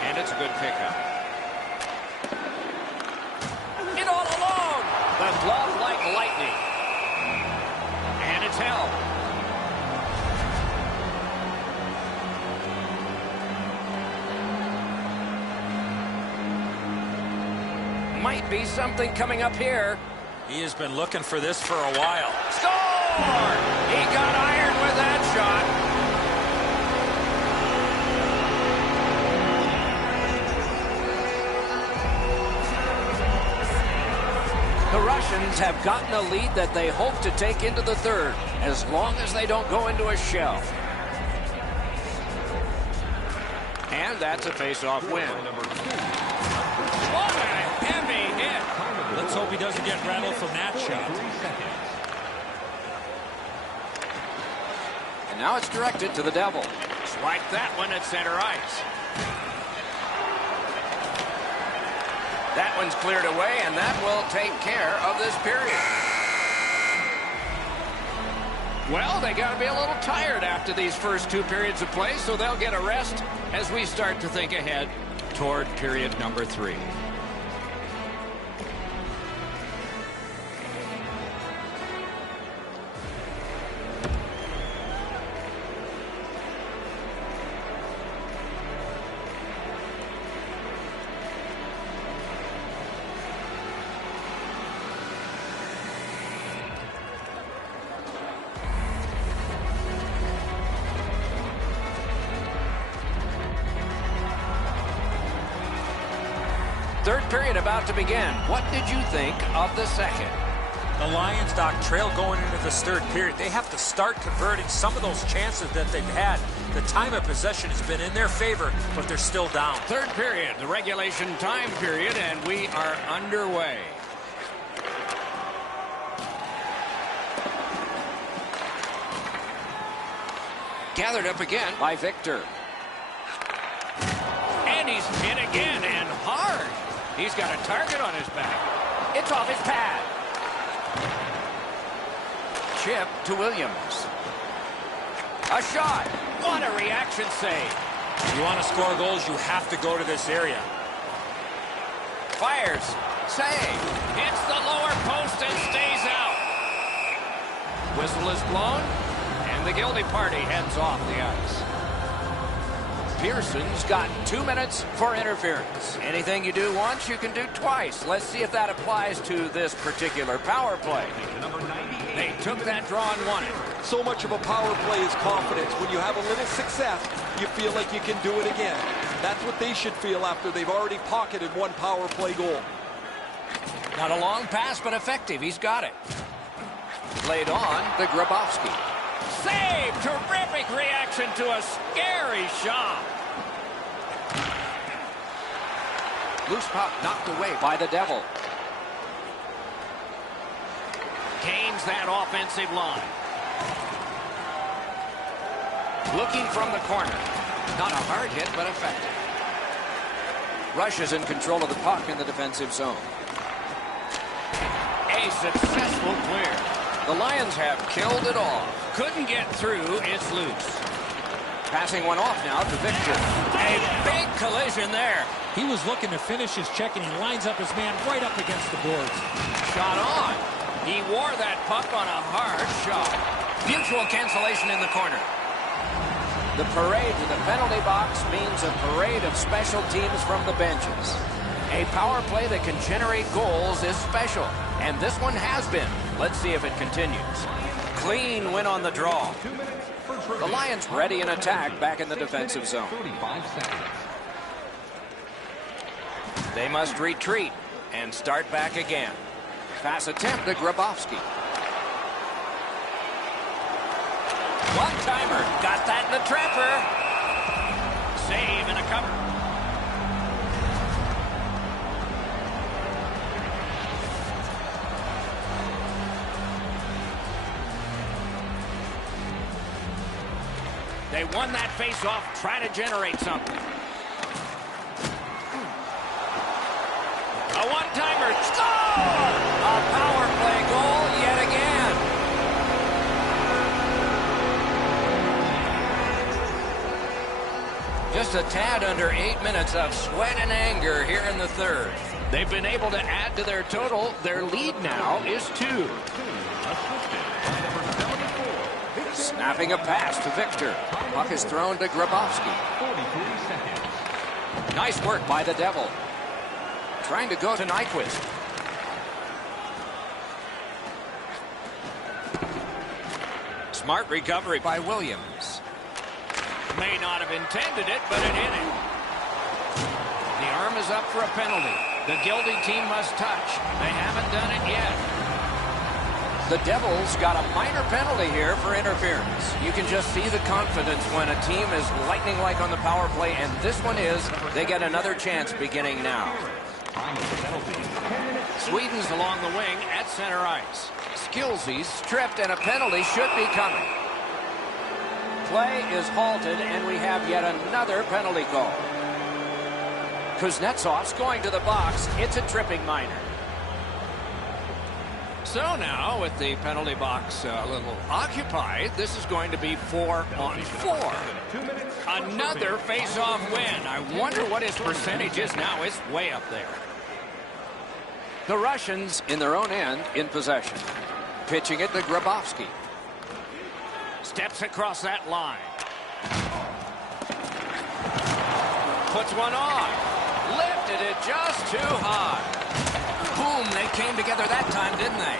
And it's a good pickup. In all alone. The glove like lightning. And it's held. Might be something coming up here. He has been looking for this for a while. Score! He got iron with that shot. The Russians have gotten a lead that they hope to take into the third, as long as they don't go into a shell. And that's a face-off win. What a heavy hit. Let's hope he doesn't get rattled from that shot. And now it's directed to the Devil. Swipe that one at center ice. That one's cleared away, and that will take care of this period. Well, they got to be a little tired after these first two periods of play, so they'll get a rest as we start to think ahead toward period number 3. Third period about to begin. What did you think of the second? The Lions, Doc, trail going into this third period. They have to start converting some of those chances that they've had. The time of possession has been in their favor, but they're still down. Third period, the regulation time period, and we are underway. Gathered up again by Victor. And he's hit again, and hard. He's got a target on his back. It's off his pad. Chip to Williams. A shot. What a reaction save. You want to score goals, you have to go to this area. Fires. Save. Hits the lower post and stays out. Whistle is blown, and the guilty party heads off the ice. Pearson's got 2 minutes for interference. Anything you do once, you can do twice. Let's see if that applies to this particular power play. They took that draw and won it. So much of a power play is confidence. When you have a little success, you feel like you can do it again. That's what they should feel after they've already pocketed one power play goal. Not a long pass, but effective. He's got it. Played on to Grabowski. Save! Terrific reaction to a scary shot. Loose puck knocked away by the Devil. Gains that offensive line. Looking from the corner. Not a hard hit, but effective. Rush is in control of the puck in the defensive zone. A successful clear. The Lions have killed it all. Couldn't get through. It's loose. Passing one off now to Victor. A big collision there. He was looking to finish his check, and he lines up his man right up against the boards. Shot on. He wore that puck on a hard shot. Mutual cancellation in the corner. The parade to the penalty box means a parade of special teams from the benches. A power play that can generate goals is special, and this one has been. Let's see if it continues. Clean win on the draw. The Lions ready in attack back in the defensive zone. They must retreat and start back again. Pass attempt to Grabowski. One-timer. Got that in the trapper. Save and a cover. They won that face-off, trying to generate something. A one-timer. Score! A Just a tad under 8 minutes of sweat and anger here in the third. They've been able to add to their total. Their lead now is 2. Snapping a pass to Victor. Puck is thrown to Grabowski. Nice work by the Devil. Trying to go to Nyquist. Smart recovery by Williams. May not have intended it, but it hit him. The arm is up for a penalty. The guilty team must touch. They haven't done it yet. The Devils got a minor penalty here for interference. You can just see the confidence when a team is lightning-like on the power play, and this one is. They get another chance beginning now. Sweden's along the wing at center ice. Skillsy's stripped, and a penalty should be coming. Play is halted, and we have yet another penalty call. Kuznetsov's going to the box. It's a tripping minor. So now, with the penalty box a little occupied, this is going to be 4-on-4. Another face-off win. I wonder what his percentage is now. It's way up there. The Russians in their own end in possession. Pitching it to Grabowski. Steps across that line. Puts one on. Lifted it just too high. Boom, they came together that time, didn't they?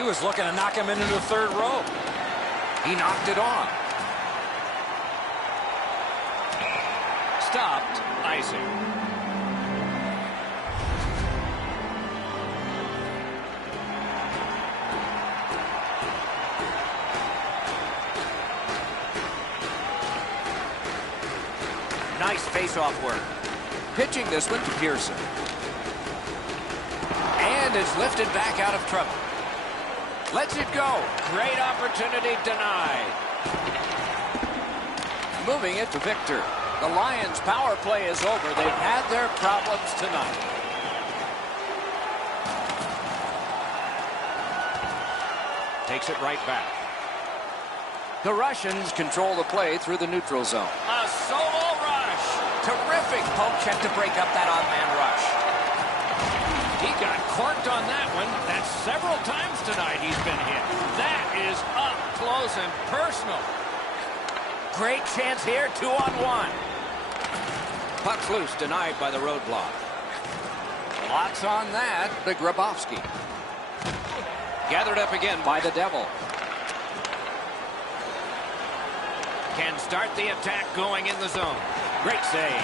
He was looking to knock him into the third row. He knocked it on. Stopped icing. Nice face-off work. Pitching this one to Pearson. And it's lifted back out of trouble. Lets it go. Great opportunity denied. Moving it to Victor. The Lions' power play is over. They've had their problems tonight. Takes it right back. The Russians control the play through the neutral zone. A solo rush. Terrific poke check to break up that odd-man rush. He got corked on that one. That's several times tonight he's been hit. That is up close and personal. Great chance here, 2-on-1. Puck's loose, denied by the roadblock. Lots on that, the Grabowski. Gathered up again by the Devil. Can start the attack going in the zone. Great save.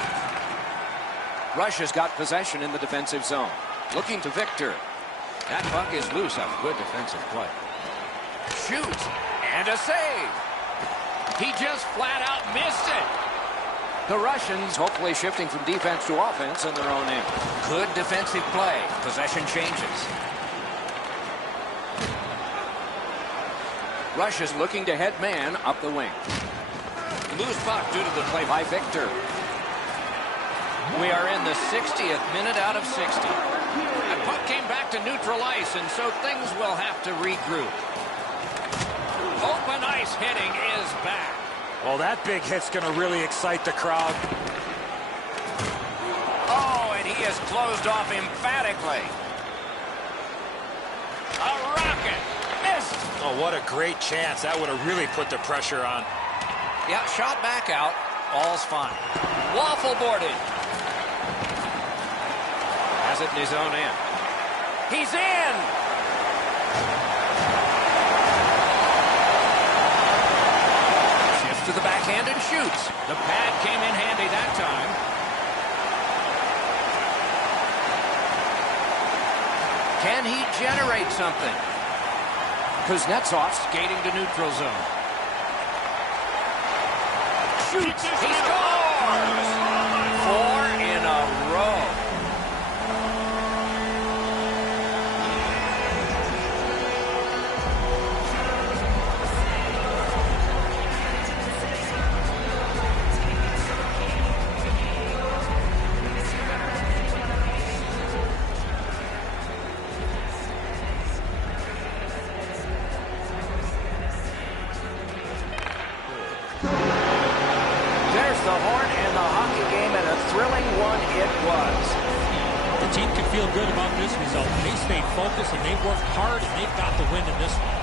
Russia's got possession in the defensive zone. Looking to Victor. That puck is loose on good defensive play. Shoots. And a save. He just flat out missed it. The Russians hopefully shifting from defense to offense in their own end. Good defensive play. Possession changes. Russia's looking to head man up the wing. Loose puck due to the play by Victor. We are in the 60th minute out of 60. The puck came back to neutral ice, and so things will have to regroup. Open ice hitting is back. Well, that big hit's going to really excite the crowd. Oh, and he is closed off emphatically. A rocket. Missed. Oh, what a great chance. That would have really put the pressure on. Yeah, shot back out. All's fine. Waffle boarded. Has it in his own end. He's in! Shifts to the backhand and shoots. The pad came in handy that time. Can he generate something? Kuznetsov skating to neutral zone. Shoots. He scores! 4 in a row. The horn, and the hockey thrilling one it was. The team can feel good about this result. They stayed focused and they worked hard and they've got the win in this one.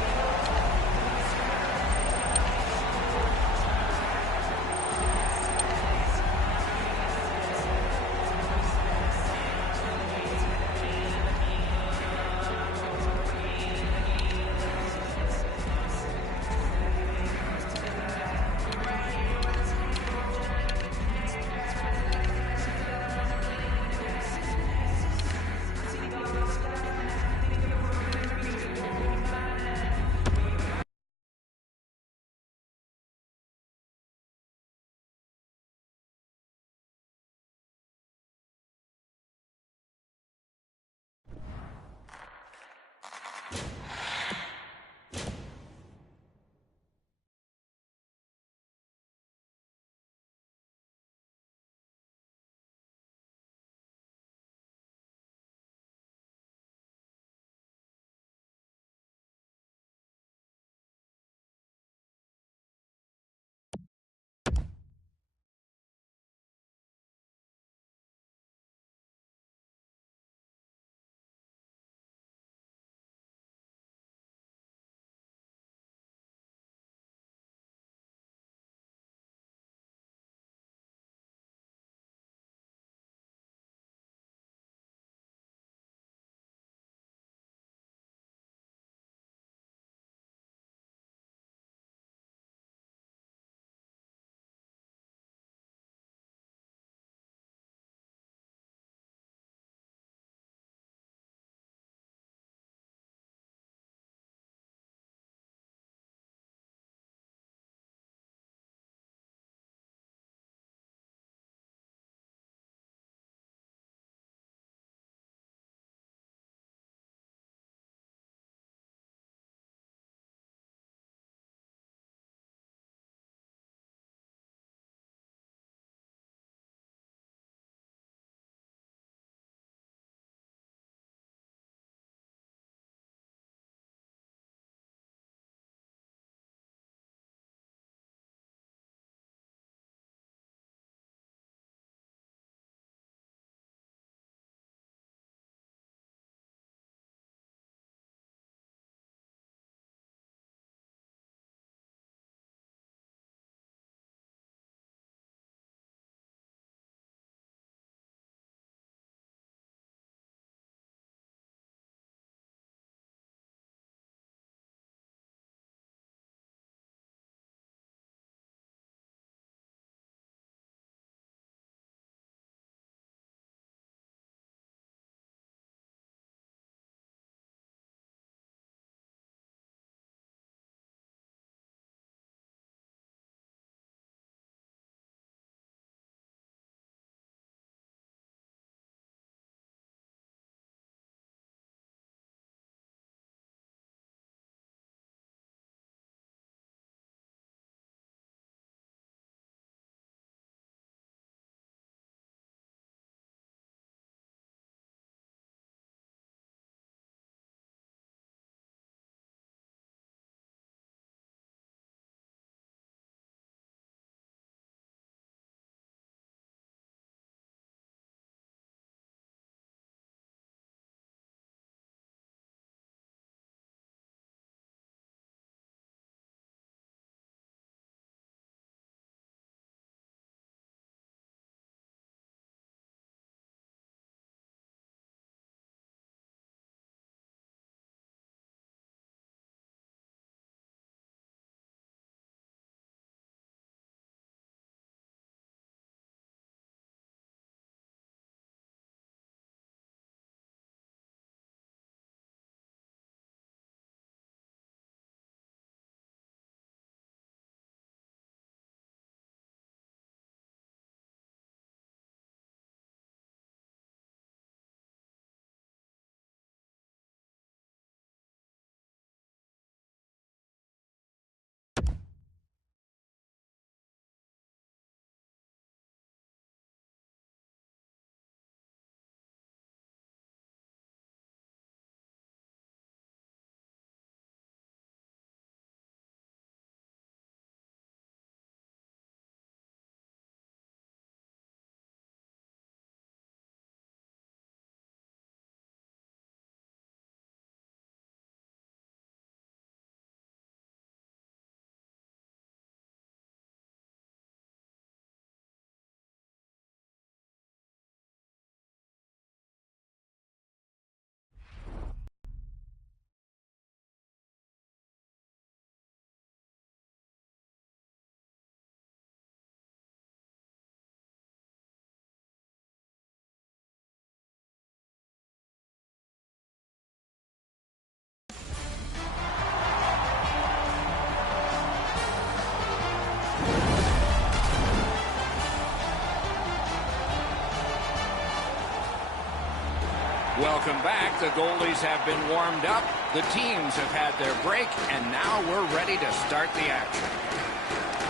Welcome back. The goalies have been warmed up. The teams have had their break, and now we're ready to start the action.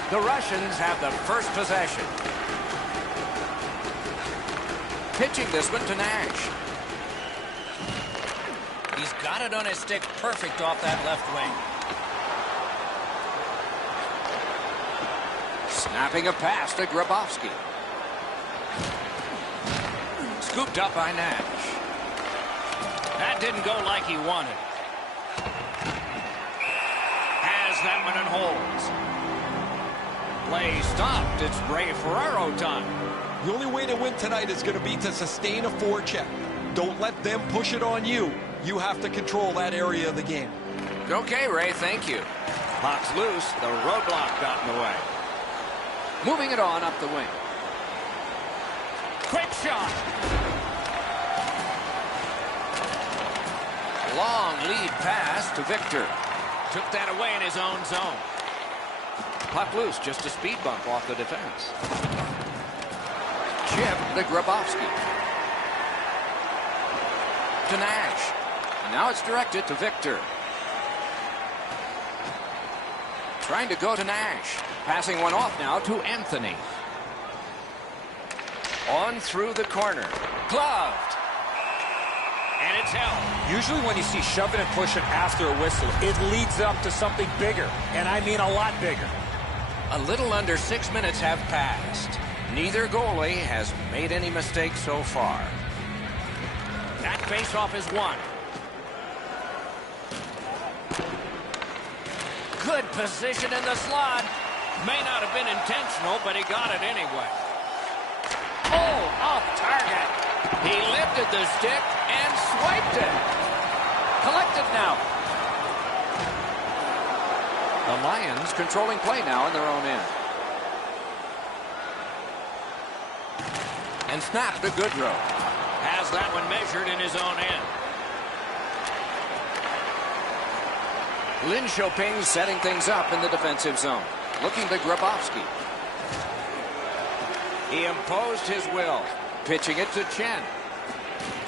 The Russians have the first possession. Pitching this one to Nash. He's got it on his stick perfect off that left wing. Snapping a pass to Grabowski. Scooped up by Nash. That didn't go like he wanted. Has that one in holds. Play stopped. It's Ray Ferraro time. The only way to win tonight is going to be to sustain a forecheck. Don't let them push it on you. You have to control that area of the game. Okay, Ray, thank you. Puck's loose. The roadblock got in the way. Moving it on up the wing. Quick shot. Long lead pass to Victor. Took that away in his own zone. Puck loose, just a speed bump off the defense. Chip to Grabowski. To Nash. And now it's directed to Victor. Trying to go to Nash. Passing one off now to Anthony. On through the corner. Gloved. And it's held. Usually when you see shoving and pushing after a whistle, it leads up to something bigger, and I mean a lot bigger. A little under 6 minutes have passed. Neither goalie has made any mistakes so far. That faceoff is won. Good position in the slot. May not have been intentional, but he got it anyway. Oh, off target. He lifted the stick and swiped it. Collected now. The Lions controlling play now in their own end. And snapped to Goodrow. Has that one measured in his own end. Lin Chopin setting things up in the defensive zone. Looking to Grabowski. He imposed his will. Pitching it to Chen.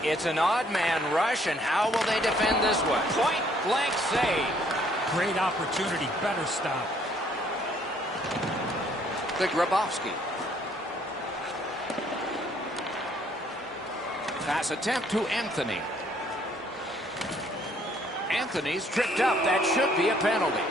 It's an odd man rush, and how will they defend this one? Point blank save. Great opportunity. Better stop. To Grabowski. Pass attempt to Anthony. Anthony's tripped up. That should be a penalty.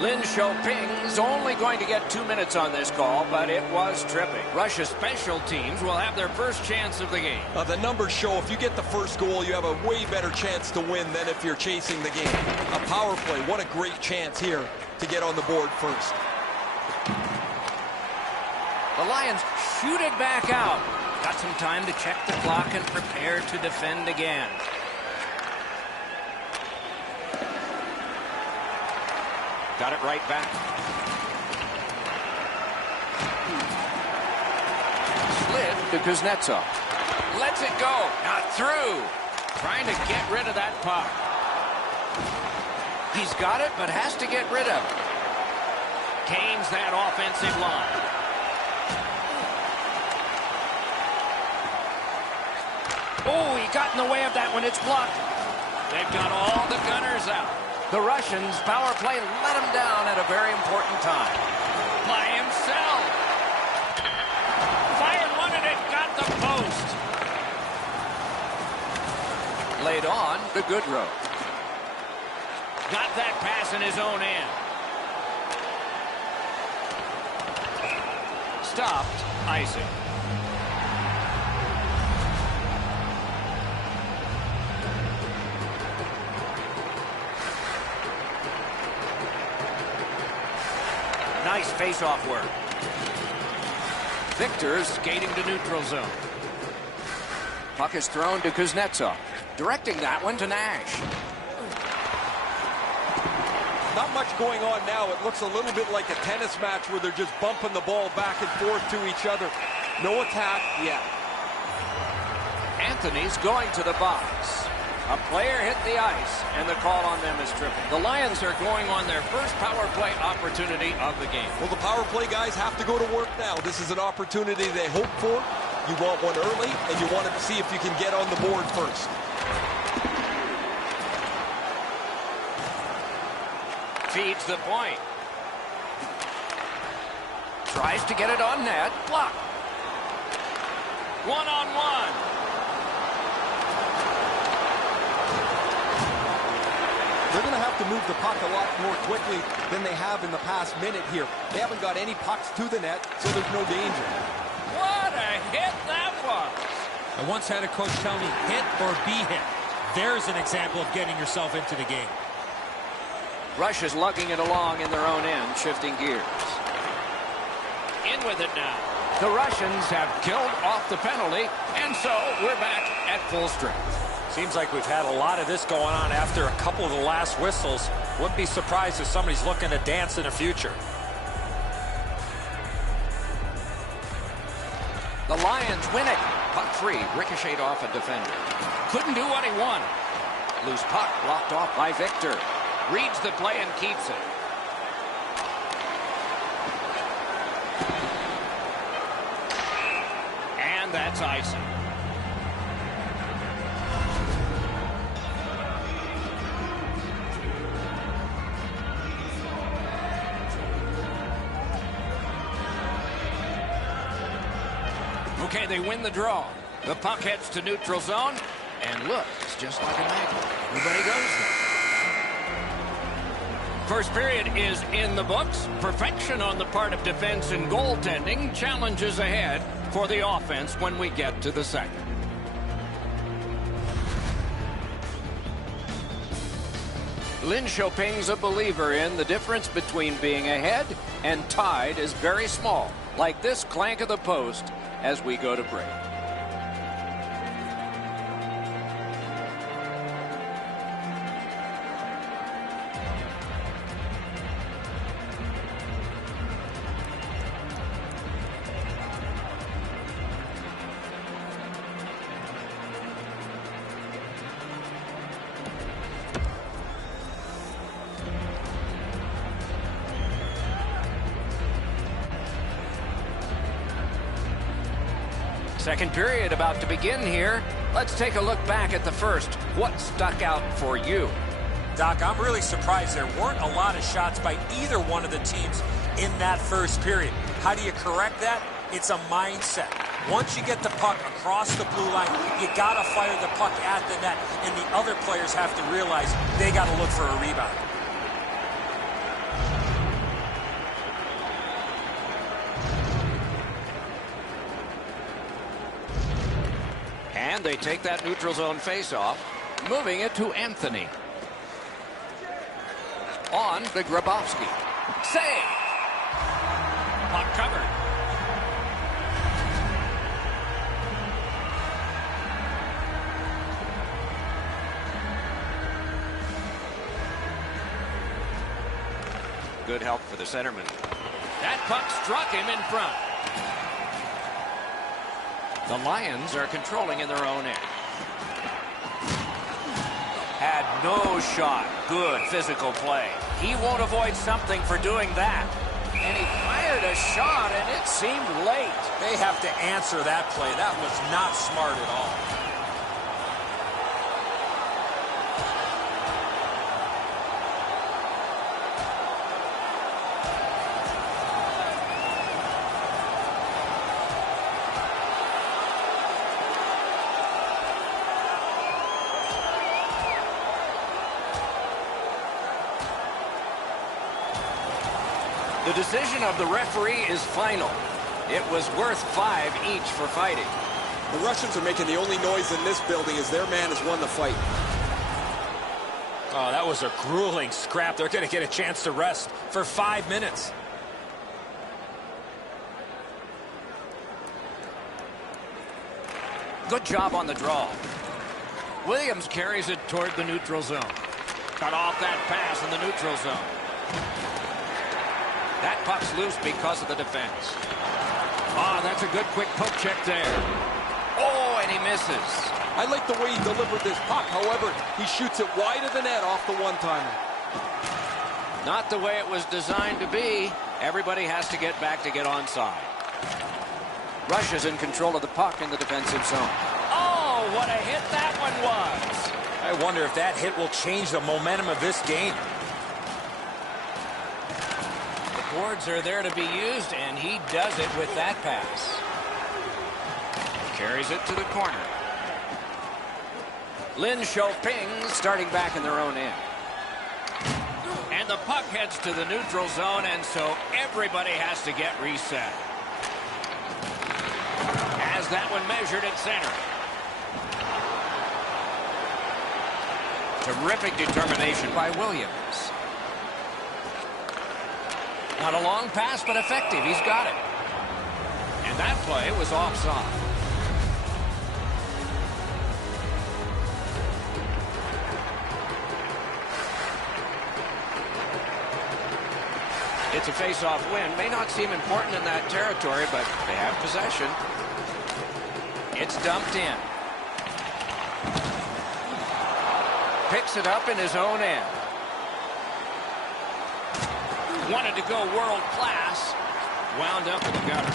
Lin Choping's only going to get 2 minutes on this call, but it was tripping. Russia's special teams will have their first chance of the game. The numbers show if you get the first goal, you have a way better chance to win than if you're chasing the game. A power play, what a great chance here to get on the board first. The Lions shoot it back out. Got some time to check the clock and prepare to defend again. Got it right back. Slid to Kuznetsov. Lets it go. Not through. Trying to get rid of that puck. He's got it, but has to get rid of it. Canes that offensive line. Oh, he got in the way of that one. It's blocked. They've got all the gunners out. The Russians' power play let him down at a very important time. By himself. Fired one and it got the post. Laid on to Goodrow. Got that pass in his own end. Stopped. Icing. Nice face-off work. Victor skating to neutral zone. Puck is thrown to Kuznetsov. Directing that one to Nash. Not much going on now. It looks a little bit like a tennis match where they're just bumping the ball back and forth to each other. No attack yet. Anthony's going to the box. A player hit the ice, and the call on them is tripping. The Lions are going on their first power play opportunity of the game. Well, the power play guys have to go to work now. This is an opportunity they hoped for. You want one early, and you want to see if you can get on the board first. Feeds the point. Tries to get it on net. Block. One-on-one. They're going to have to move the puck a lot more quickly than they have in the past minute here. They haven't got any pucks to the net, so there's no danger. What a hit that was. I once had a coach tell me, hit or be hit. There's an example of getting yourself into the game. Russia's lugging it along in their own end, shifting gears. In with it now. The Russians have killed off the penalty, and so we're back at full strength. Seems like we've had a lot of this going on after a couple of the last whistles. Wouldn't be surprised if somebody's looking to dance in the future. The Lions win it. Puck free, ricocheted off a defender. Couldn't do what he wanted. Loose puck blocked off by Victor. Reads the play and keeps it. And that's icing. Okay, they win the draw. The puck heads to neutral zone, and look, it's just like a magnet. Everybody goes there. First period is in the books. Perfection on the part of defense and goaltending. Challenges ahead for the offense when we get to the second. Lynn Chopin's a believer in the difference between being ahead and tied is very small, like this clank of the post as we go to break. Second period about to begin here. Let's take a look back at the first. What stuck out for you? Doc, I'm really surprised there weren't a lot of shots by either one of the teams in that first period. How do you correct that? It's a mindset. Once you get the puck across the blue line, you got to fire the puck at the net, and the other players have to realize they got to look for a rebound. And they take that neutral zone face-off, moving it to Anthony. On to Grabowski. Save! Puck covered. Good help for the centerman. That puck struck him in front. The Lions are controlling in their own end. Had no shot. Good physical play. He won't avoid something for doing that. And he fired a shot, and it seemed late. They have to answer that play. That was not smart at all. The decision of the referee is final. It was worth 5 each for fighting. The Russians are making the only noise in this building as their man has won the fight. Oh, that was a grueling scrap. They're going to get a chance to rest for 5 minutes. Good job on the draw. Williams carries it toward the neutral zone. Cut off that pass in the neutral zone. That puck's loose because of the defense. That's a good quick poke check there. Oh, and he misses. I like the way he delivered this puck. However, he shoots it wide of the net off the one-timer. Not the way it was designed to be. Everybody has to get back to get onside. Rush is in control of the puck in the defensive zone. Oh, what a hit that one was. I wonder if that hit will change the momentum of this game. The boards are there to be used, and he does it with that pass. Carries it to the corner. Lin Shoping starting back in their own end. And the puck heads to the neutral zone, and so everybody has to get reset. Has that one measured at center. Terrific determination by Williams. Not a long pass, but effective. He's got it. And that play was offside. It's a face-off win. May not seem important in that territory, but they have possession. It's dumped in. Picks it up in his own end. Wanted to go world class. Wound up in the gutter.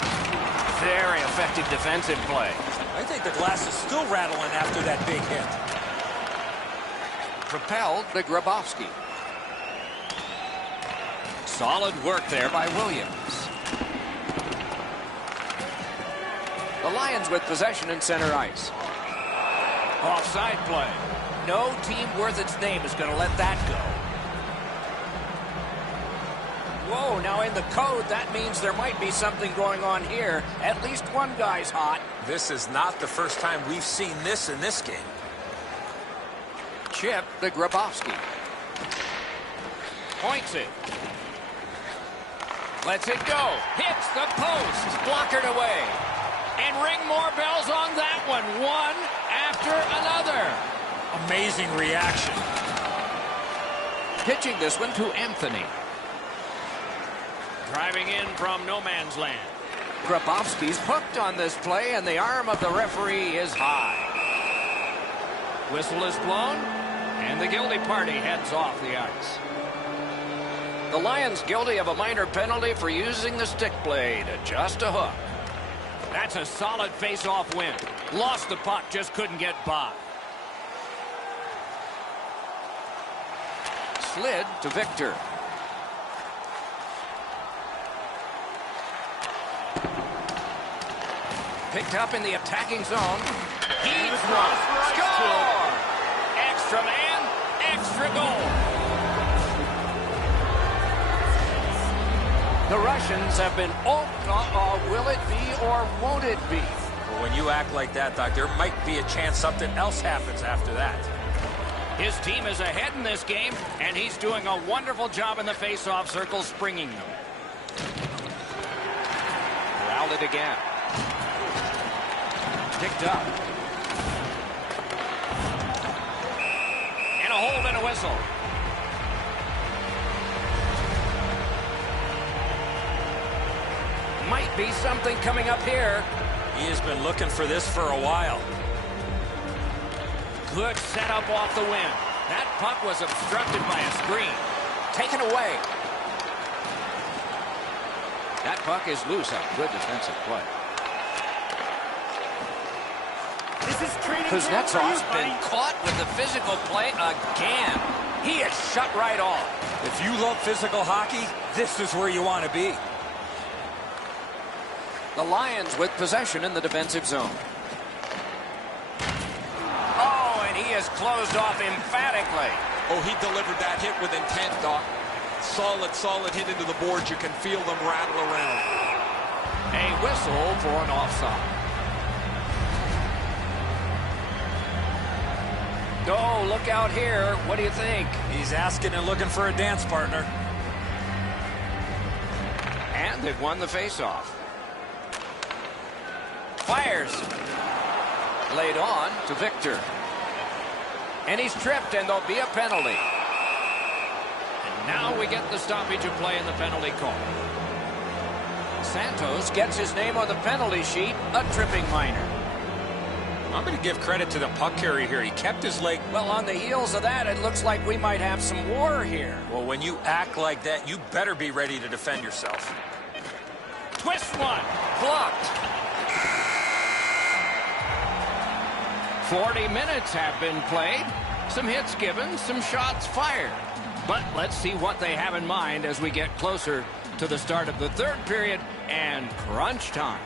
Very effective defensive play. I think the glass is still rattling after that big hit. Propelled to Grabowski. Solid work there by Williams. The Lions with possession in center ice. Offside play. No team worth its name is going to let that go. Whoa, now in the code, that means there might be something going on here. At least one guy's hot. This is not the first time we've seen this in this game. Chip to Grabowski. Points it. Lets it go. Hits the post. Blockered away. And ring more bells on that one. One after another. Amazing reaction. Pitching this one to Anthony. Driving in from no man's land. Grabowski's hooked on this play, and the arm of the referee is high. Whistle is blown, and the guilty party heads off the ice. The Lions guilty of a minor penalty for using the stick blade. Just a hook. That's a solid face-off win. Lost the puck, just couldn't get by. Slid to Victor. Picked up in the attacking zone. He's one. Score! Extra man, extra goal. The Russians have been, will it be or won't it be? Well, when you act like that, Doc, there might be a chance something else happens after that. His team is ahead in this game, and he's doing a wonderful job in the face-off circle, springing them. Corralled it again. Picked up. And a hold and a whistle. Might be something coming up here. He has been looking for this for a while. Good setup off the wing. That puck was obstructed by a screen. Taken away. That puck is loose. A good defensive play. Kuznetsov's been caught with the physical play again. He is shut right off. If you love physical hockey, this is where you want to be. The Lions with possession in the defensive zone. Oh, and he is closed off emphatically. Oh, he delivered that hit with intent, Doc. Solid hit into the boards. You can feel them rattle around. A whistle for an offside. Oh, look out here. What do you think? He's asking and looking for a dance partner. And they've won the faceoff. Fires. Laid on to Victor. And he's tripped, and there'll be a penalty. And now we get the stoppage of play in the penalty call. Santos gets his name on the penalty sheet, a tripping minor. I'm going to give credit to the puck carrier here. He kept his leg. Well, on the heels of that, it looks like we might have some war here. Well, when you act like that, you better be ready to defend yourself. Twist one. Blocked. 40 minutes have been played. Some hits given, some shots fired. But let's see what they have in mind as we get closer to the start of the third period and crunch time.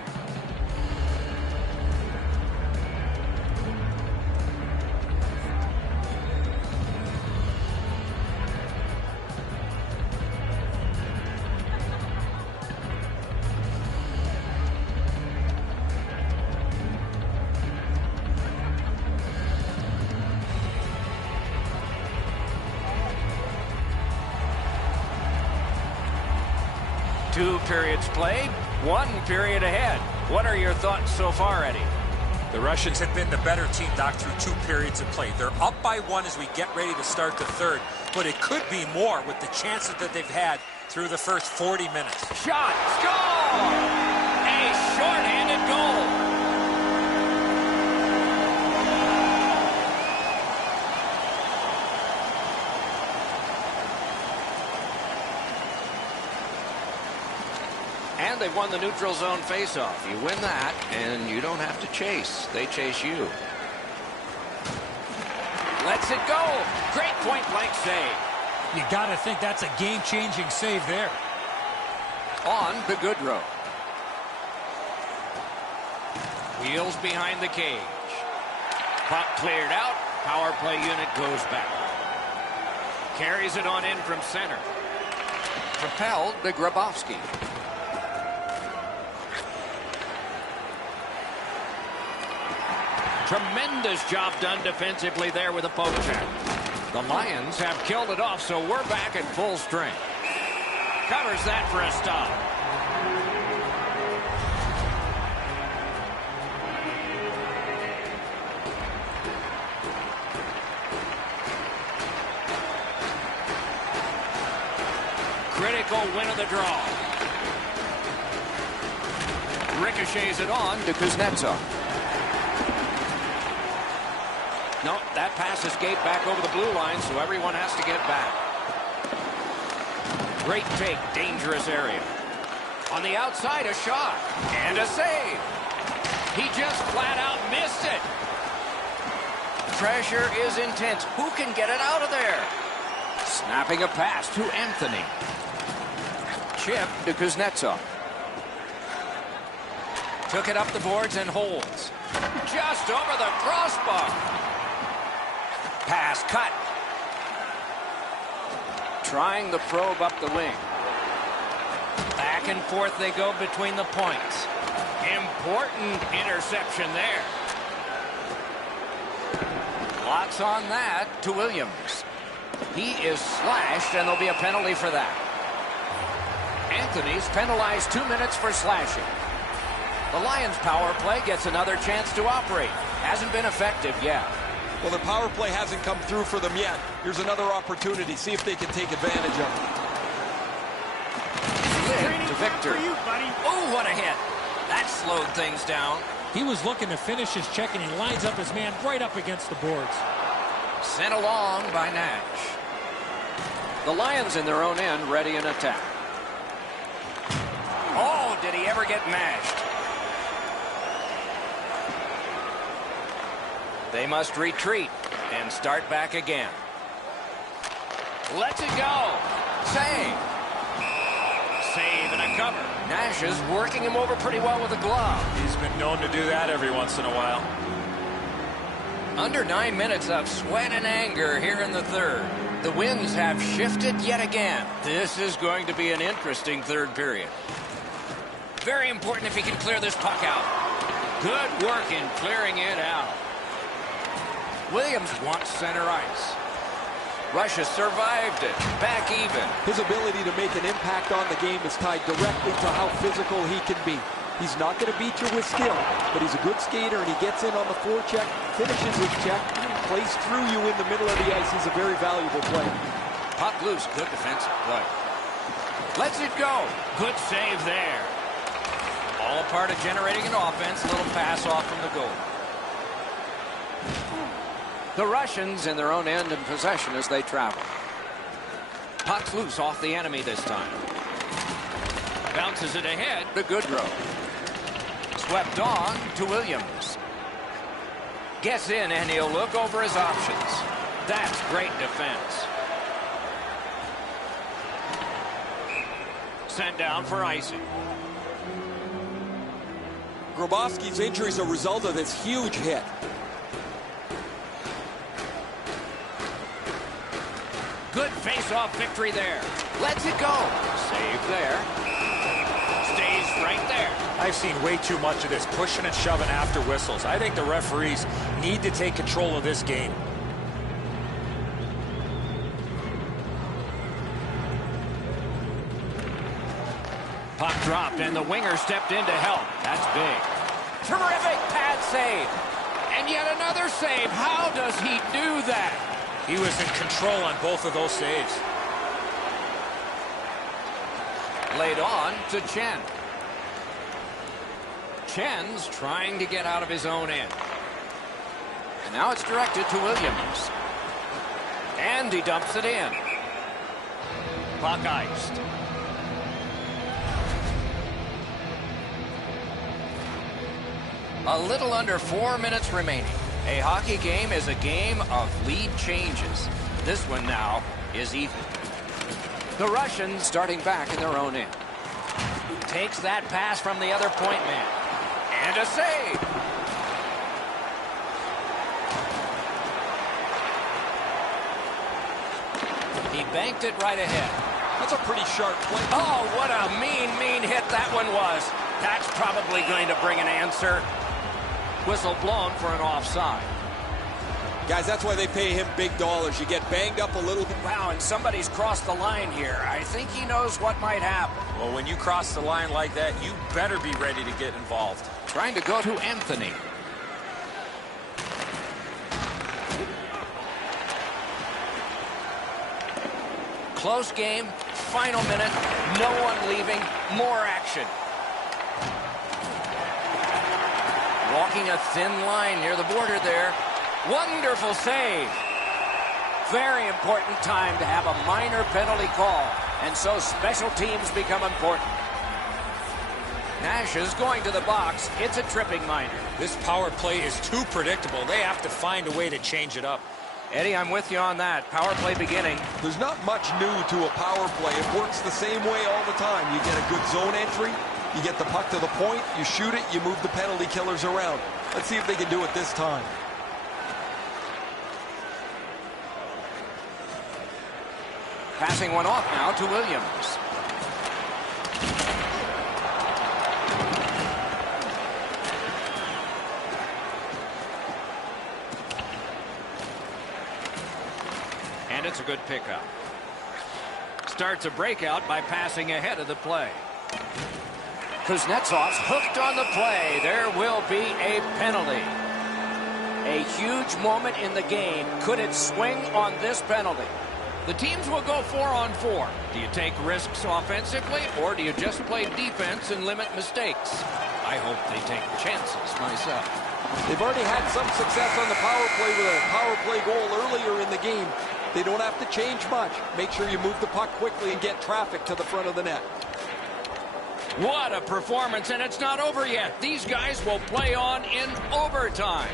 Two periods played, one period ahead. What are your thoughts so far, Eddie? The Russians have been the better team, Doc, through 2 periods of play. They're up by 1 as we get ready to start the third, but it could be more with the chances that they've had through the first 40 minutes. Shot, score! A shorthanded goal. And they've won the neutral zone faceoff. You win that, and you don't have to chase. They chase you. Lets it go. Great point-blank save. You got to think that's a game-changing save there. On to Goodrow. Wheels behind the cage. Puck cleared out. Power play unit goes back. Carries it on in from center. Propelled to Grabowski. Tremendous job done defensively there with a poke check. The Lions have killed it off, so we're back at full strength. Covers that for a stop. Critical win of the draw. Ricochets it on to Kuznetsov. No, that pass escaped back over the blue line, so everyone has to get back. Great take, dangerous area. On the outside, a shot and a save. He just flat out missed it. Pressure is intense. Who can get it out of there? Snapping a pass to Anthony. Chip to Kuznetsov. Took it up the boards and holds. Just over the crossbar. Pass cut. Trying the probe up the wing. Back and forth they go between the points. Important interception there. Lots on that to Williams. He is slashed, and there'll be a penalty for that. Anthony's penalized 2 minutes for slashing. The Lions' power play gets another chance to operate. Hasn't been effective yet. Well, the power play hasn't come through for them yet. Here's another opportunity. See if they can take advantage of it. Lid to Victor. Oh, what a hit. That slowed things down. He was looking to finish his check, and he lines up his man right up against the boards. Sent along by Nash. The Lions in their own end, ready in attack. Oh, did he ever get mashed? They must retreat and start back again. Lets it go. Save. Save and a cover. Nash is working him over pretty well with a glove. He's been known to do that every once in a while. Under 9 minutes of sweat and anger here in the third. The winds have shifted yet again. This is going to be an interesting third period. Very important if he can clear this puck out. Good work in clearing it out. Williams wants center ice. Russia survived it. Back even. His ability to make an impact on the game is tied directly to how physical he can be. He's not going to beat you with skill, but he's a good skater, and he gets in on the forecheck, finishes his check, plays through you in the middle of the ice. He's a very valuable player. Puck loose. Good defensive play. Lets it go. Good save there. All a part of generating an offense. A little pass off from the goal. The Russians in their own end in possession as they travel. Puck's loose off the enemy this time. Bounces it ahead to Goodrow. Swept on to Williams. Gets in, and he'll look over his options. That's great defense. Sent down for icing. Grabowski's injury is a result of this huge hit. Good face-off victory there. Lets it go. Save there. Stays right there. I've seen way too much of this pushing and shoving after whistles. I think the referees need to take control of this game. Puck dropped, and the winger stepped in to help. That's big. Terrific pad save. And yet another save. How does he do that? He was in control on both of those saves. Laid on to Chen. Chen's trying to get out of his own end. And now it's directed to Williams. And he dumps it in. Puck iced. A little under 4 minutes remaining. A hockey game is a game of lead changes. This one now is even. The Russians starting back in their own end. Takes that pass from the other point man. And a save. He banked it right ahead. That's a pretty sharp play. Oh, what a mean hit that one was. That's probably going to bring an answer. Whistle blown for an offside. Guys, that's why they pay him big dollars. You get banged up a little bit. Wow, and somebody's crossed the line here. I think he knows what might happen. Well, when you cross the line like that, you better be ready to get involved. Trying to go to Anthony. Close game, final minute, no one leaving, more action. Walking a thin line near the border there. Wonderful save. Very important time to have a minor penalty call, and so special teams become important. Nash is going to the box. It's a tripping minor. This power play is too predictable. They have to find a way to change it up. Eddie, I'm with you on that. Power play beginning. There's not much new to a power play. It works the same way all the time. You get a good zone entry, you get the puck to the point, you shoot it, you move the penalty killers around. Let's see if they can do it this time. Passing one off now to Williams. And it's a good pickup. Starts a breakout by passing ahead of the play. Kuznetsov's hooked on the play. There will be a penalty. A huge moment in the game. Could it swing on this penalty? The teams will go 4-on-4. Do you take risks offensively, or do you just play defense and limit mistakes? I hope they take chances myself. They've already had some success on the power play with a power play goal earlier in the game. They don't have to change much. Make sure you move the puck quickly and get traffic to the front of the net. What a performance, and it's not over yet. These guys will play on in overtime.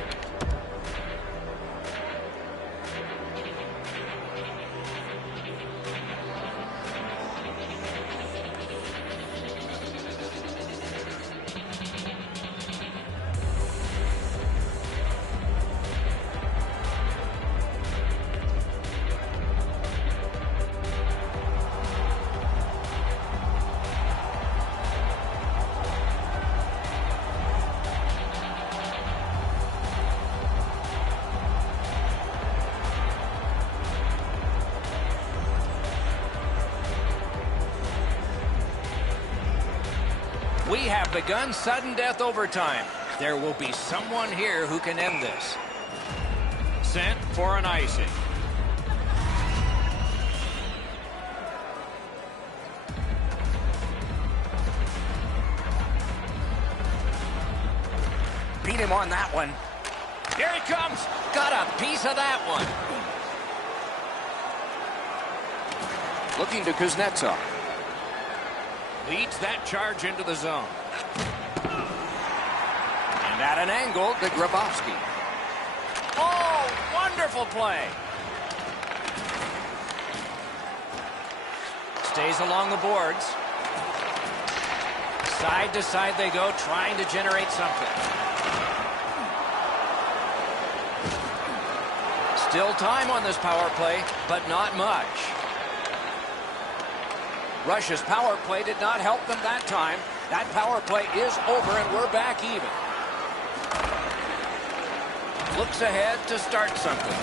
We have begun sudden death overtime. There will be someone here who can end this. Sent for an icing. Beat him on that one. Here he comes. Got a piece of that one. Looking to Kuznetsov. Leads that charge into the zone. And at an angle to Grabowski. Oh, wonderful play. Stays along the boards. Side to side they go, trying to generate something. Still time on this power play, but not much. Russia's power play did not help them that time. That power play is over, and we're back even. Looks ahead to start something.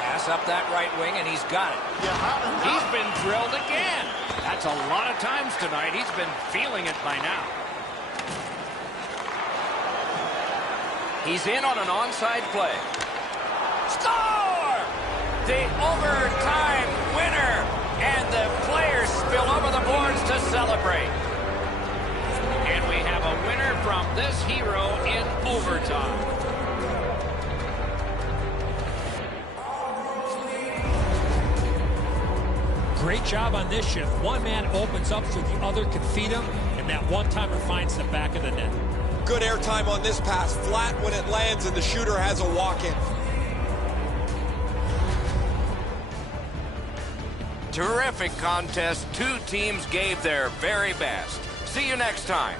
Pass up that right wing, and he's got it. He's been drilled again. That's a lot of times tonight. He's been feeling it by now. He's in on an onside play. Score! The overtime winner! And the players spill over the boards to celebrate. And we have a winner from this hero in overtime. Great job on this shift. One man opens up so the other can feed him, and that one-timer finds the back of the net. Good airtime on this pass. Flat when it lands, and the shooter has a walk-in. Terrific contest. Two teams gave their very best. See you next time.